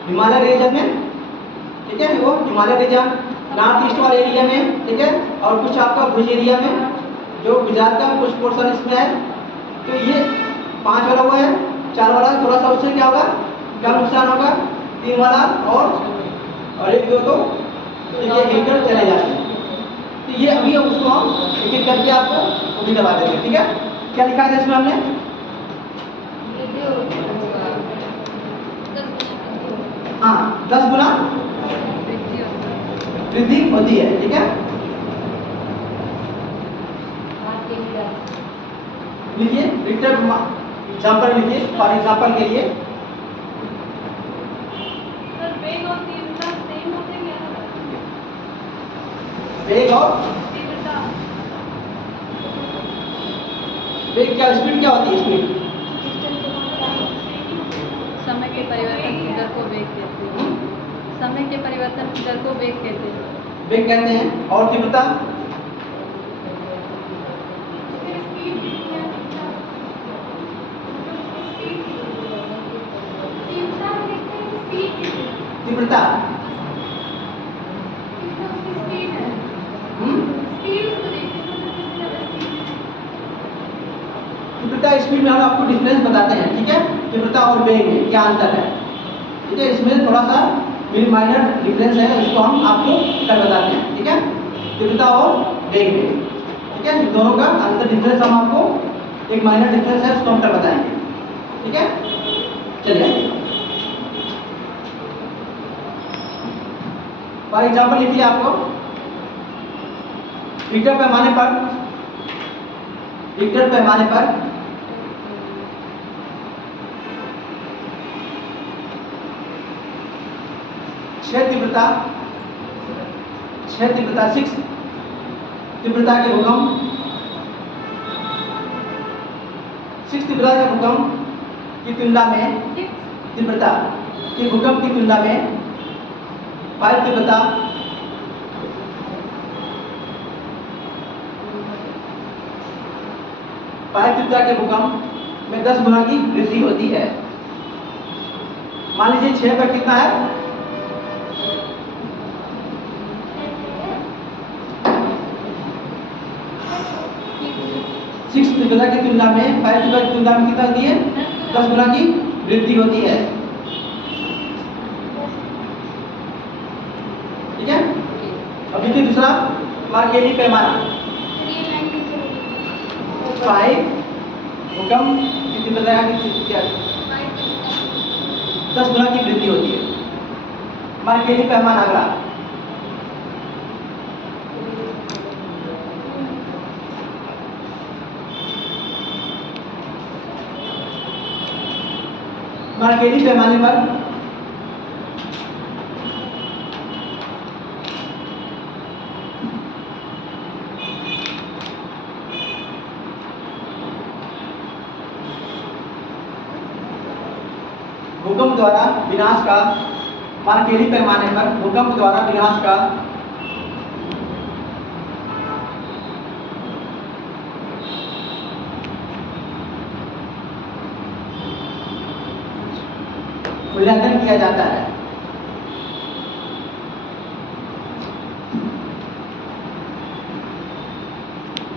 हिमालय रीजन में, ठीक है? वो हिमालय रीजन, नॉर्थ ईस्ट वाले एरिया में, ठीक है? और कुछ आपका भुज एरिया में, जो गुजरात का कुछ पोर्शन इसमें है। तो ये 5 वाला हुआ है। 4 वाला थोड़ा सा उससे क्या होगा, क्या नुकसान होगा? 3 वाला और 1 2 तो ये गिरकर चले जाते हैं। तो ये अभी उसको हम एक एक करके आपको वो भी दबा देंगे, ठीक है? क्या लिखा है इसमें हमने? हाँ, 10 गुना वृद्धि होती है, ठीक है? लिखिए रिक्टर एग्जाम्पल लिखिए, फॉर एग्जाम्पल के लिए। वेग और वेग क्या, स्पीड क्या होती है? स्पीड समय के परिवर्तन की दर को वेग कहते हैं। समय के परिवर्तन की दर को वेग कहते हैं। वेग कहते हैं। और तीव्रता? तीव्रता तीव्रता स्पीड में हम आपको डिफरेंस बताते हैं, ठीक है? तीव्रता और वेग में क्या अंतर है, ठीक है? इसमें थोड़ा सा माइनर डिफरेंस है, उसको हम आपको कर बताते हैं, ठीक है? तीव्रता और वेग में, ठीक है? दोनों का अंतर डिफरेंस हम आपको एक माइनर डिफरेंस है, उसको हम कर बताएंगे, ठीक है? चलिए फॉर एग्जाम्पल लिखिए आपको रिक्टर पैमाने पर 6 तीव्रता 6 तीव्रता के भूकंप 6 तीव्रता के भूकंप की तुलना में तीव्रता के भूकंप की तुलना में 5 तीव्रता 5 तीव्रता के भूकंप में 10 गुना की वृद्धि होती है। मान लीजिए 6 पर कितना है? 6 तीव्रता की तुलना में 5 तीव्रता की तुलना में कितना होती है? 10 गुना की वृद्धि होती है, ठीक है? अब देखिए दूसरा मार्केली पैमाना 5 भूकंप की तीव्रता क्या 10 गुना की वृद्धि होती है। मार्केली पैमाना अगला मार्केली पैमाने पर भूकंप द्वारा विनाश का मार्केली पैमाने पर भूकंप द्वारा विनाश का मूल्यांकन किया जाता है।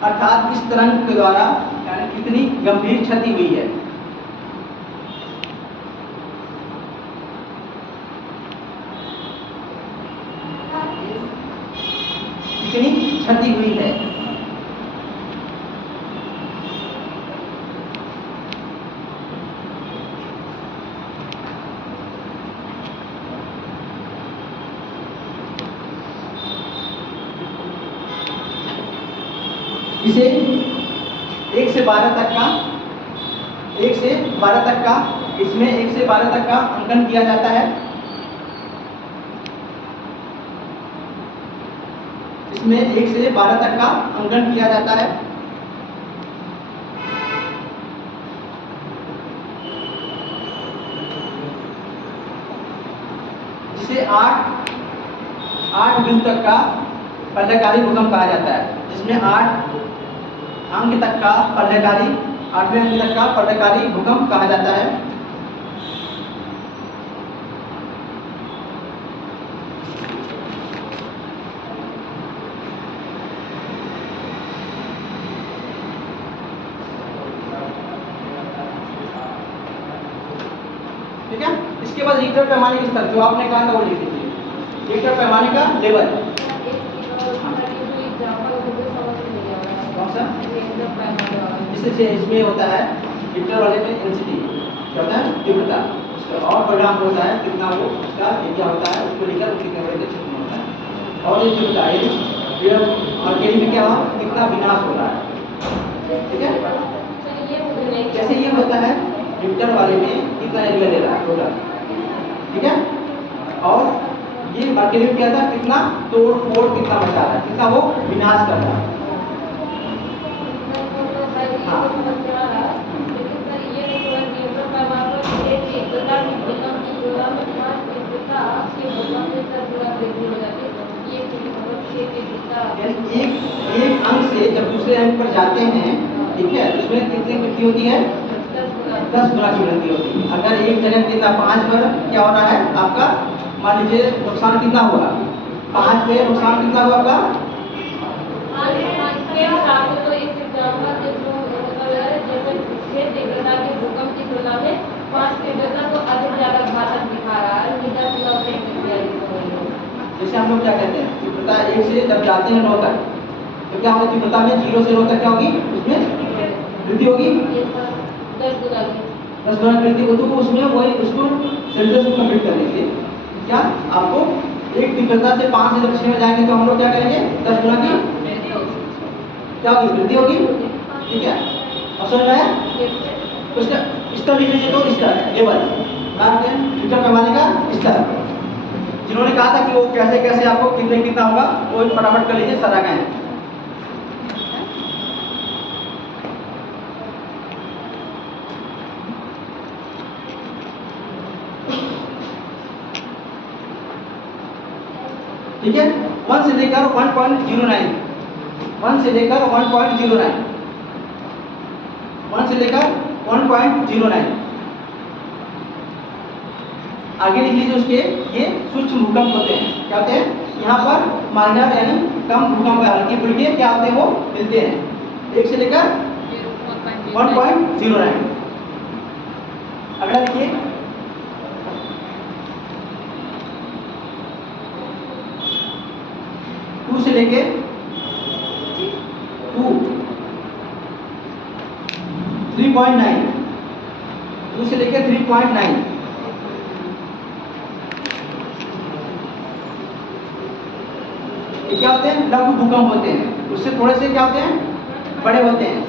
अर्थात इस तरंग के द्वारा कितनी गंभीर क्षति हुई है। क्षति हुई है। इसे 1 से 12 तक का 1 से 12 तक का इसमें 1 से 12 तक का अंकन किया जाता है। इसमें 1 से 12 तक का अंकन किया जाता है। जिसे 8 बिंदु तक का प्रलयकारी भूकंप कहा जाता है, जिसमें 8 अंक तक का प्रलयकारी 8वें अंक तक का प्रलयकारी भूकंप कहा जाता है। ठीक है, इसके बाद रिक्टर पैमाने के स्तर जो आपने कहा था वो लिख दीजिए। रिक्टर पैमाने का लेवल कौन सा? जैसे इसमें होता है रिक्टर वाले में इंटेंसिटी क्या होता है, तीव्रता, और परिणाम होता है कितना वो उसका एरिया होता है, उसको लेकर उसके कैमरे का क्षेत्र होता है। और ये तीव्रता है और केली में क्या हो कितना विनाश हो रहा है। ठीक है, जैसे ये होता है रिक्टर वाले में कितना एरिया ले रहा है टोटल। ठीक है, और ये मर्क्यूरी में क्या था कितना तोड़ फोड़ कितना मचा रहा है, कितना वो विनाश कर रहा है। एक अंक से जब दूसरे अंक पर जाते हैं, ठीक है, उसमें कितनी वृद्धि होती है, 10 गुना की वृद्धि होती है। अगर एक जगह कितना 5 पर क्या हो रहा है आपका, मान लीजिए नुकसान कितना हुआ 5 पे, नुकसान कितना हुआ आपका भूकंप की तुलना में 5 तीव्रता तो अधिक ज्यादा घातक दिखा रहा है। जैसे हम लोग क्या कहते हैं तीव्रता 1 से जब जाते हैं 9 तक तो क्या होगा, तीव्रता में 0 से 9 तक क्या होगी, उसमें वृद्धि होगी 10 गुना वृद्धि हो, तो उसमें वही उसको सेल्सियस में कन्वर्ट कर लीजिए। क्या आपको एक तीव्रता से 5 से जब 6 में जाएंगे तो हम लोग क्या करेंगे 10 गुना की क्या होगी, वृद्धि होगी। ठीक है, और समझ में आया? तो इसका स्तर लिख लीजिए, तो स्तर लेवल रिक्टर पैमाने का स्तर। जिन्होंने कहा था कि वो कैसे कैसे आपको कितने कितना होगा वो फटाफट कर लीजिए, सारा गए। ठीक है, 1 से लेकर 1.09, 1 से लेकर 1.09, 1 से लेकर 1.09। आगे लिख लीजिए उसके ये सूक्ष्म भूकंप होते हैं। क्या होते हैं, यहाँ पर माइनर यानी कम भूकंप हल्के फुल्के क्या होते हैं वो मिलते हैं 1 से लेकर 1.09। अगला लिखिए 2 से लेके 3.9, 2 से लेके 3.9। ये क्या होते हैं, लघु भूकंप होते हैं, उससे थोड़े से क्या होते हैं, बड़े होते हैं।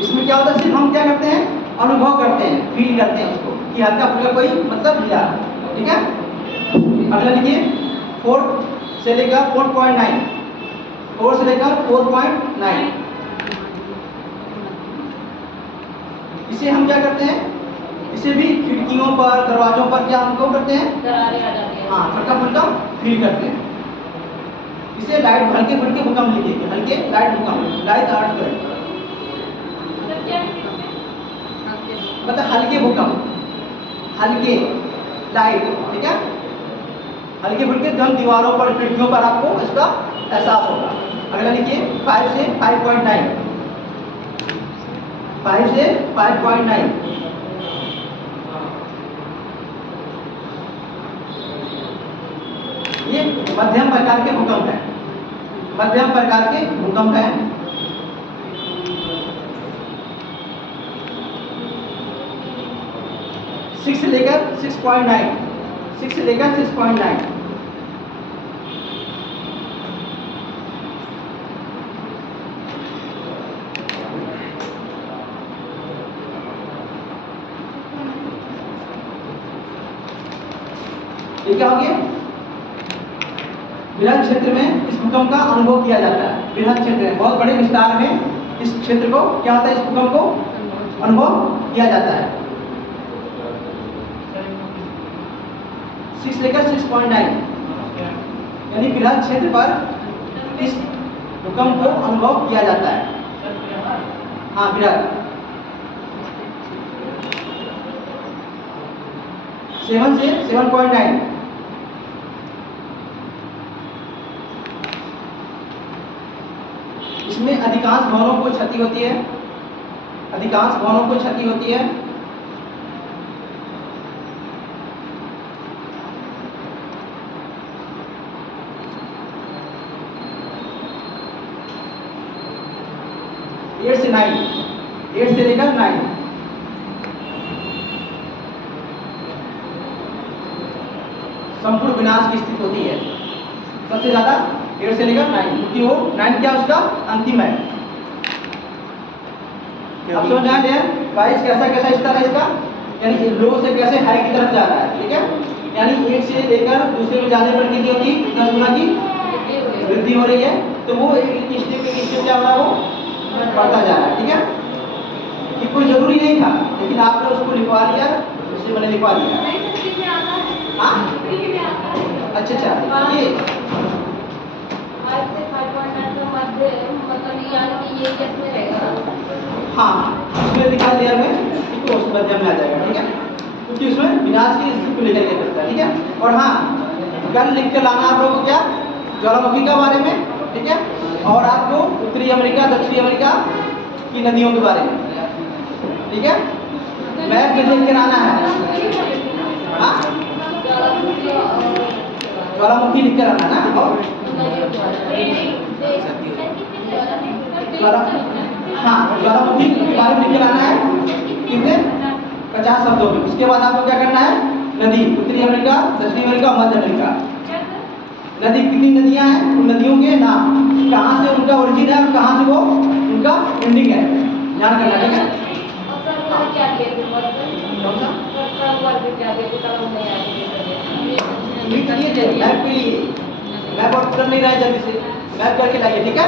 इसमें क्या होता है, सिर्फ हम क्या करते हैं, अनुभव करते हैं, फील करते हैं उसको कि हल्का फुल्का कोई मतलब हिला। ठीक है, अगला लिखिए 4 से लेकर 4.9, 4 से लेकर 4.9। इसे हम क्या करते हैं, इसे भी खिड़कियों पर दरवाजों पर क्या हमको करते हैं, दरारें आ जाती हैं। हाँ हल्का फुल्का फील करते हैं। इसे लाइट हल्के फुल्के भूकंप लिखिए, हल्के लाइट भूकंप, लाइट आर्ट करें मतलब हल्के भूकंप, हल्के लाइट। ठीक है, हल्के फुल्के जब दीवारों पर खिड़कियों पर आपको इसका एहसास होगा। अगला लिखिए 5 से 5.9, 5 से 5.9। ये मध्यम प्रकार के भूकंप है, मध्यम प्रकार के भूकंप है। सिक्स से लेकर 6.9, 6 से लेकर 6.9। ये क्या हो गया? बृहद क्षेत्र में इस भूकंप का अनुभव किया जाता है। बृहद क्षेत्र में, बहुत बड़े विस्तार में इस क्षेत्र को क्या होता है, इस भूकंप को अनुभव किया जाता है। 6 लेकर 6.9 यानी बृहद क्षेत्र पर इस भूकंप को अनुभव किया जाता है। हाँ, बृहद 7 से 7.9। इसमें अधिकांश भवनों को क्षति होती है, अधिकांश भवनों को क्षति होती है। एट से 9, 8 से लेकर 9। संपूर्ण विनाश की स्थिति होती है सबसे ज्यादा 8 से लेकर 9, क्योंकि वो 9 क्या उसका अंतिम है। अब समझ आ गया गाइस कैसा कैसा स्तर है इसका, यानी लो से कैसे हाई की तरफ जा रहा है, ठीक है। यानी 1 से लेकर दूसरे में जाने पर कितनी होगी, 10 गुना की वृद्धि हो रही है। तो वो एक स्टेप क्या हो रहा है, वो बढ़ता जा रहा है, ठीक है। कि कोई जरूरी नहीं था, लेकिन आपने उसको लिखवा लिया, उससे मैंने लिखवा दिया। हाँ अच्छा, ये 5 से 5.9 का मध्य मतलब यानी कि ये किसमें रहेगा? हाँ, उसमें दिखा दिया मैं, ठीक है, उस मध्य में आ जाएगा, ठीक है, क्योंकि उसमें विनाश की स्थिति को लेकर के करता है, ठीक है। और हाँ, कल लिख कर लाना आप लोगों को क्या, ज्वालामुखी के बारे में, ठीक है, और आपको उत्तरी अमेरिका दक्षिणी अमेरिका की नदियों के बारे में, ठीक है, मैप में देख कर आना है। हाँ, ज्वालामुखी लिख कर आना ना। और हाँ, ज्वालामुखी के बारे में लिख कर आना है कितने 50 शब्दों में। उसके बाद आपको क्या करना है, नदी, उत्तरी अमेरिका दक्षिणी अमेरिका मध्य अमेरिका, नदी कितनी नदियां हैं, उन नदियों के नाम, कहाँ से उनका ओरिजिन है और कहाँ से वो उनका एंडिंग है, ध्यान करना, ठीक है। मैप के लिए मैप और कर नहीं रहा है, जल्दी से मैप करके लाइए, ठीक है।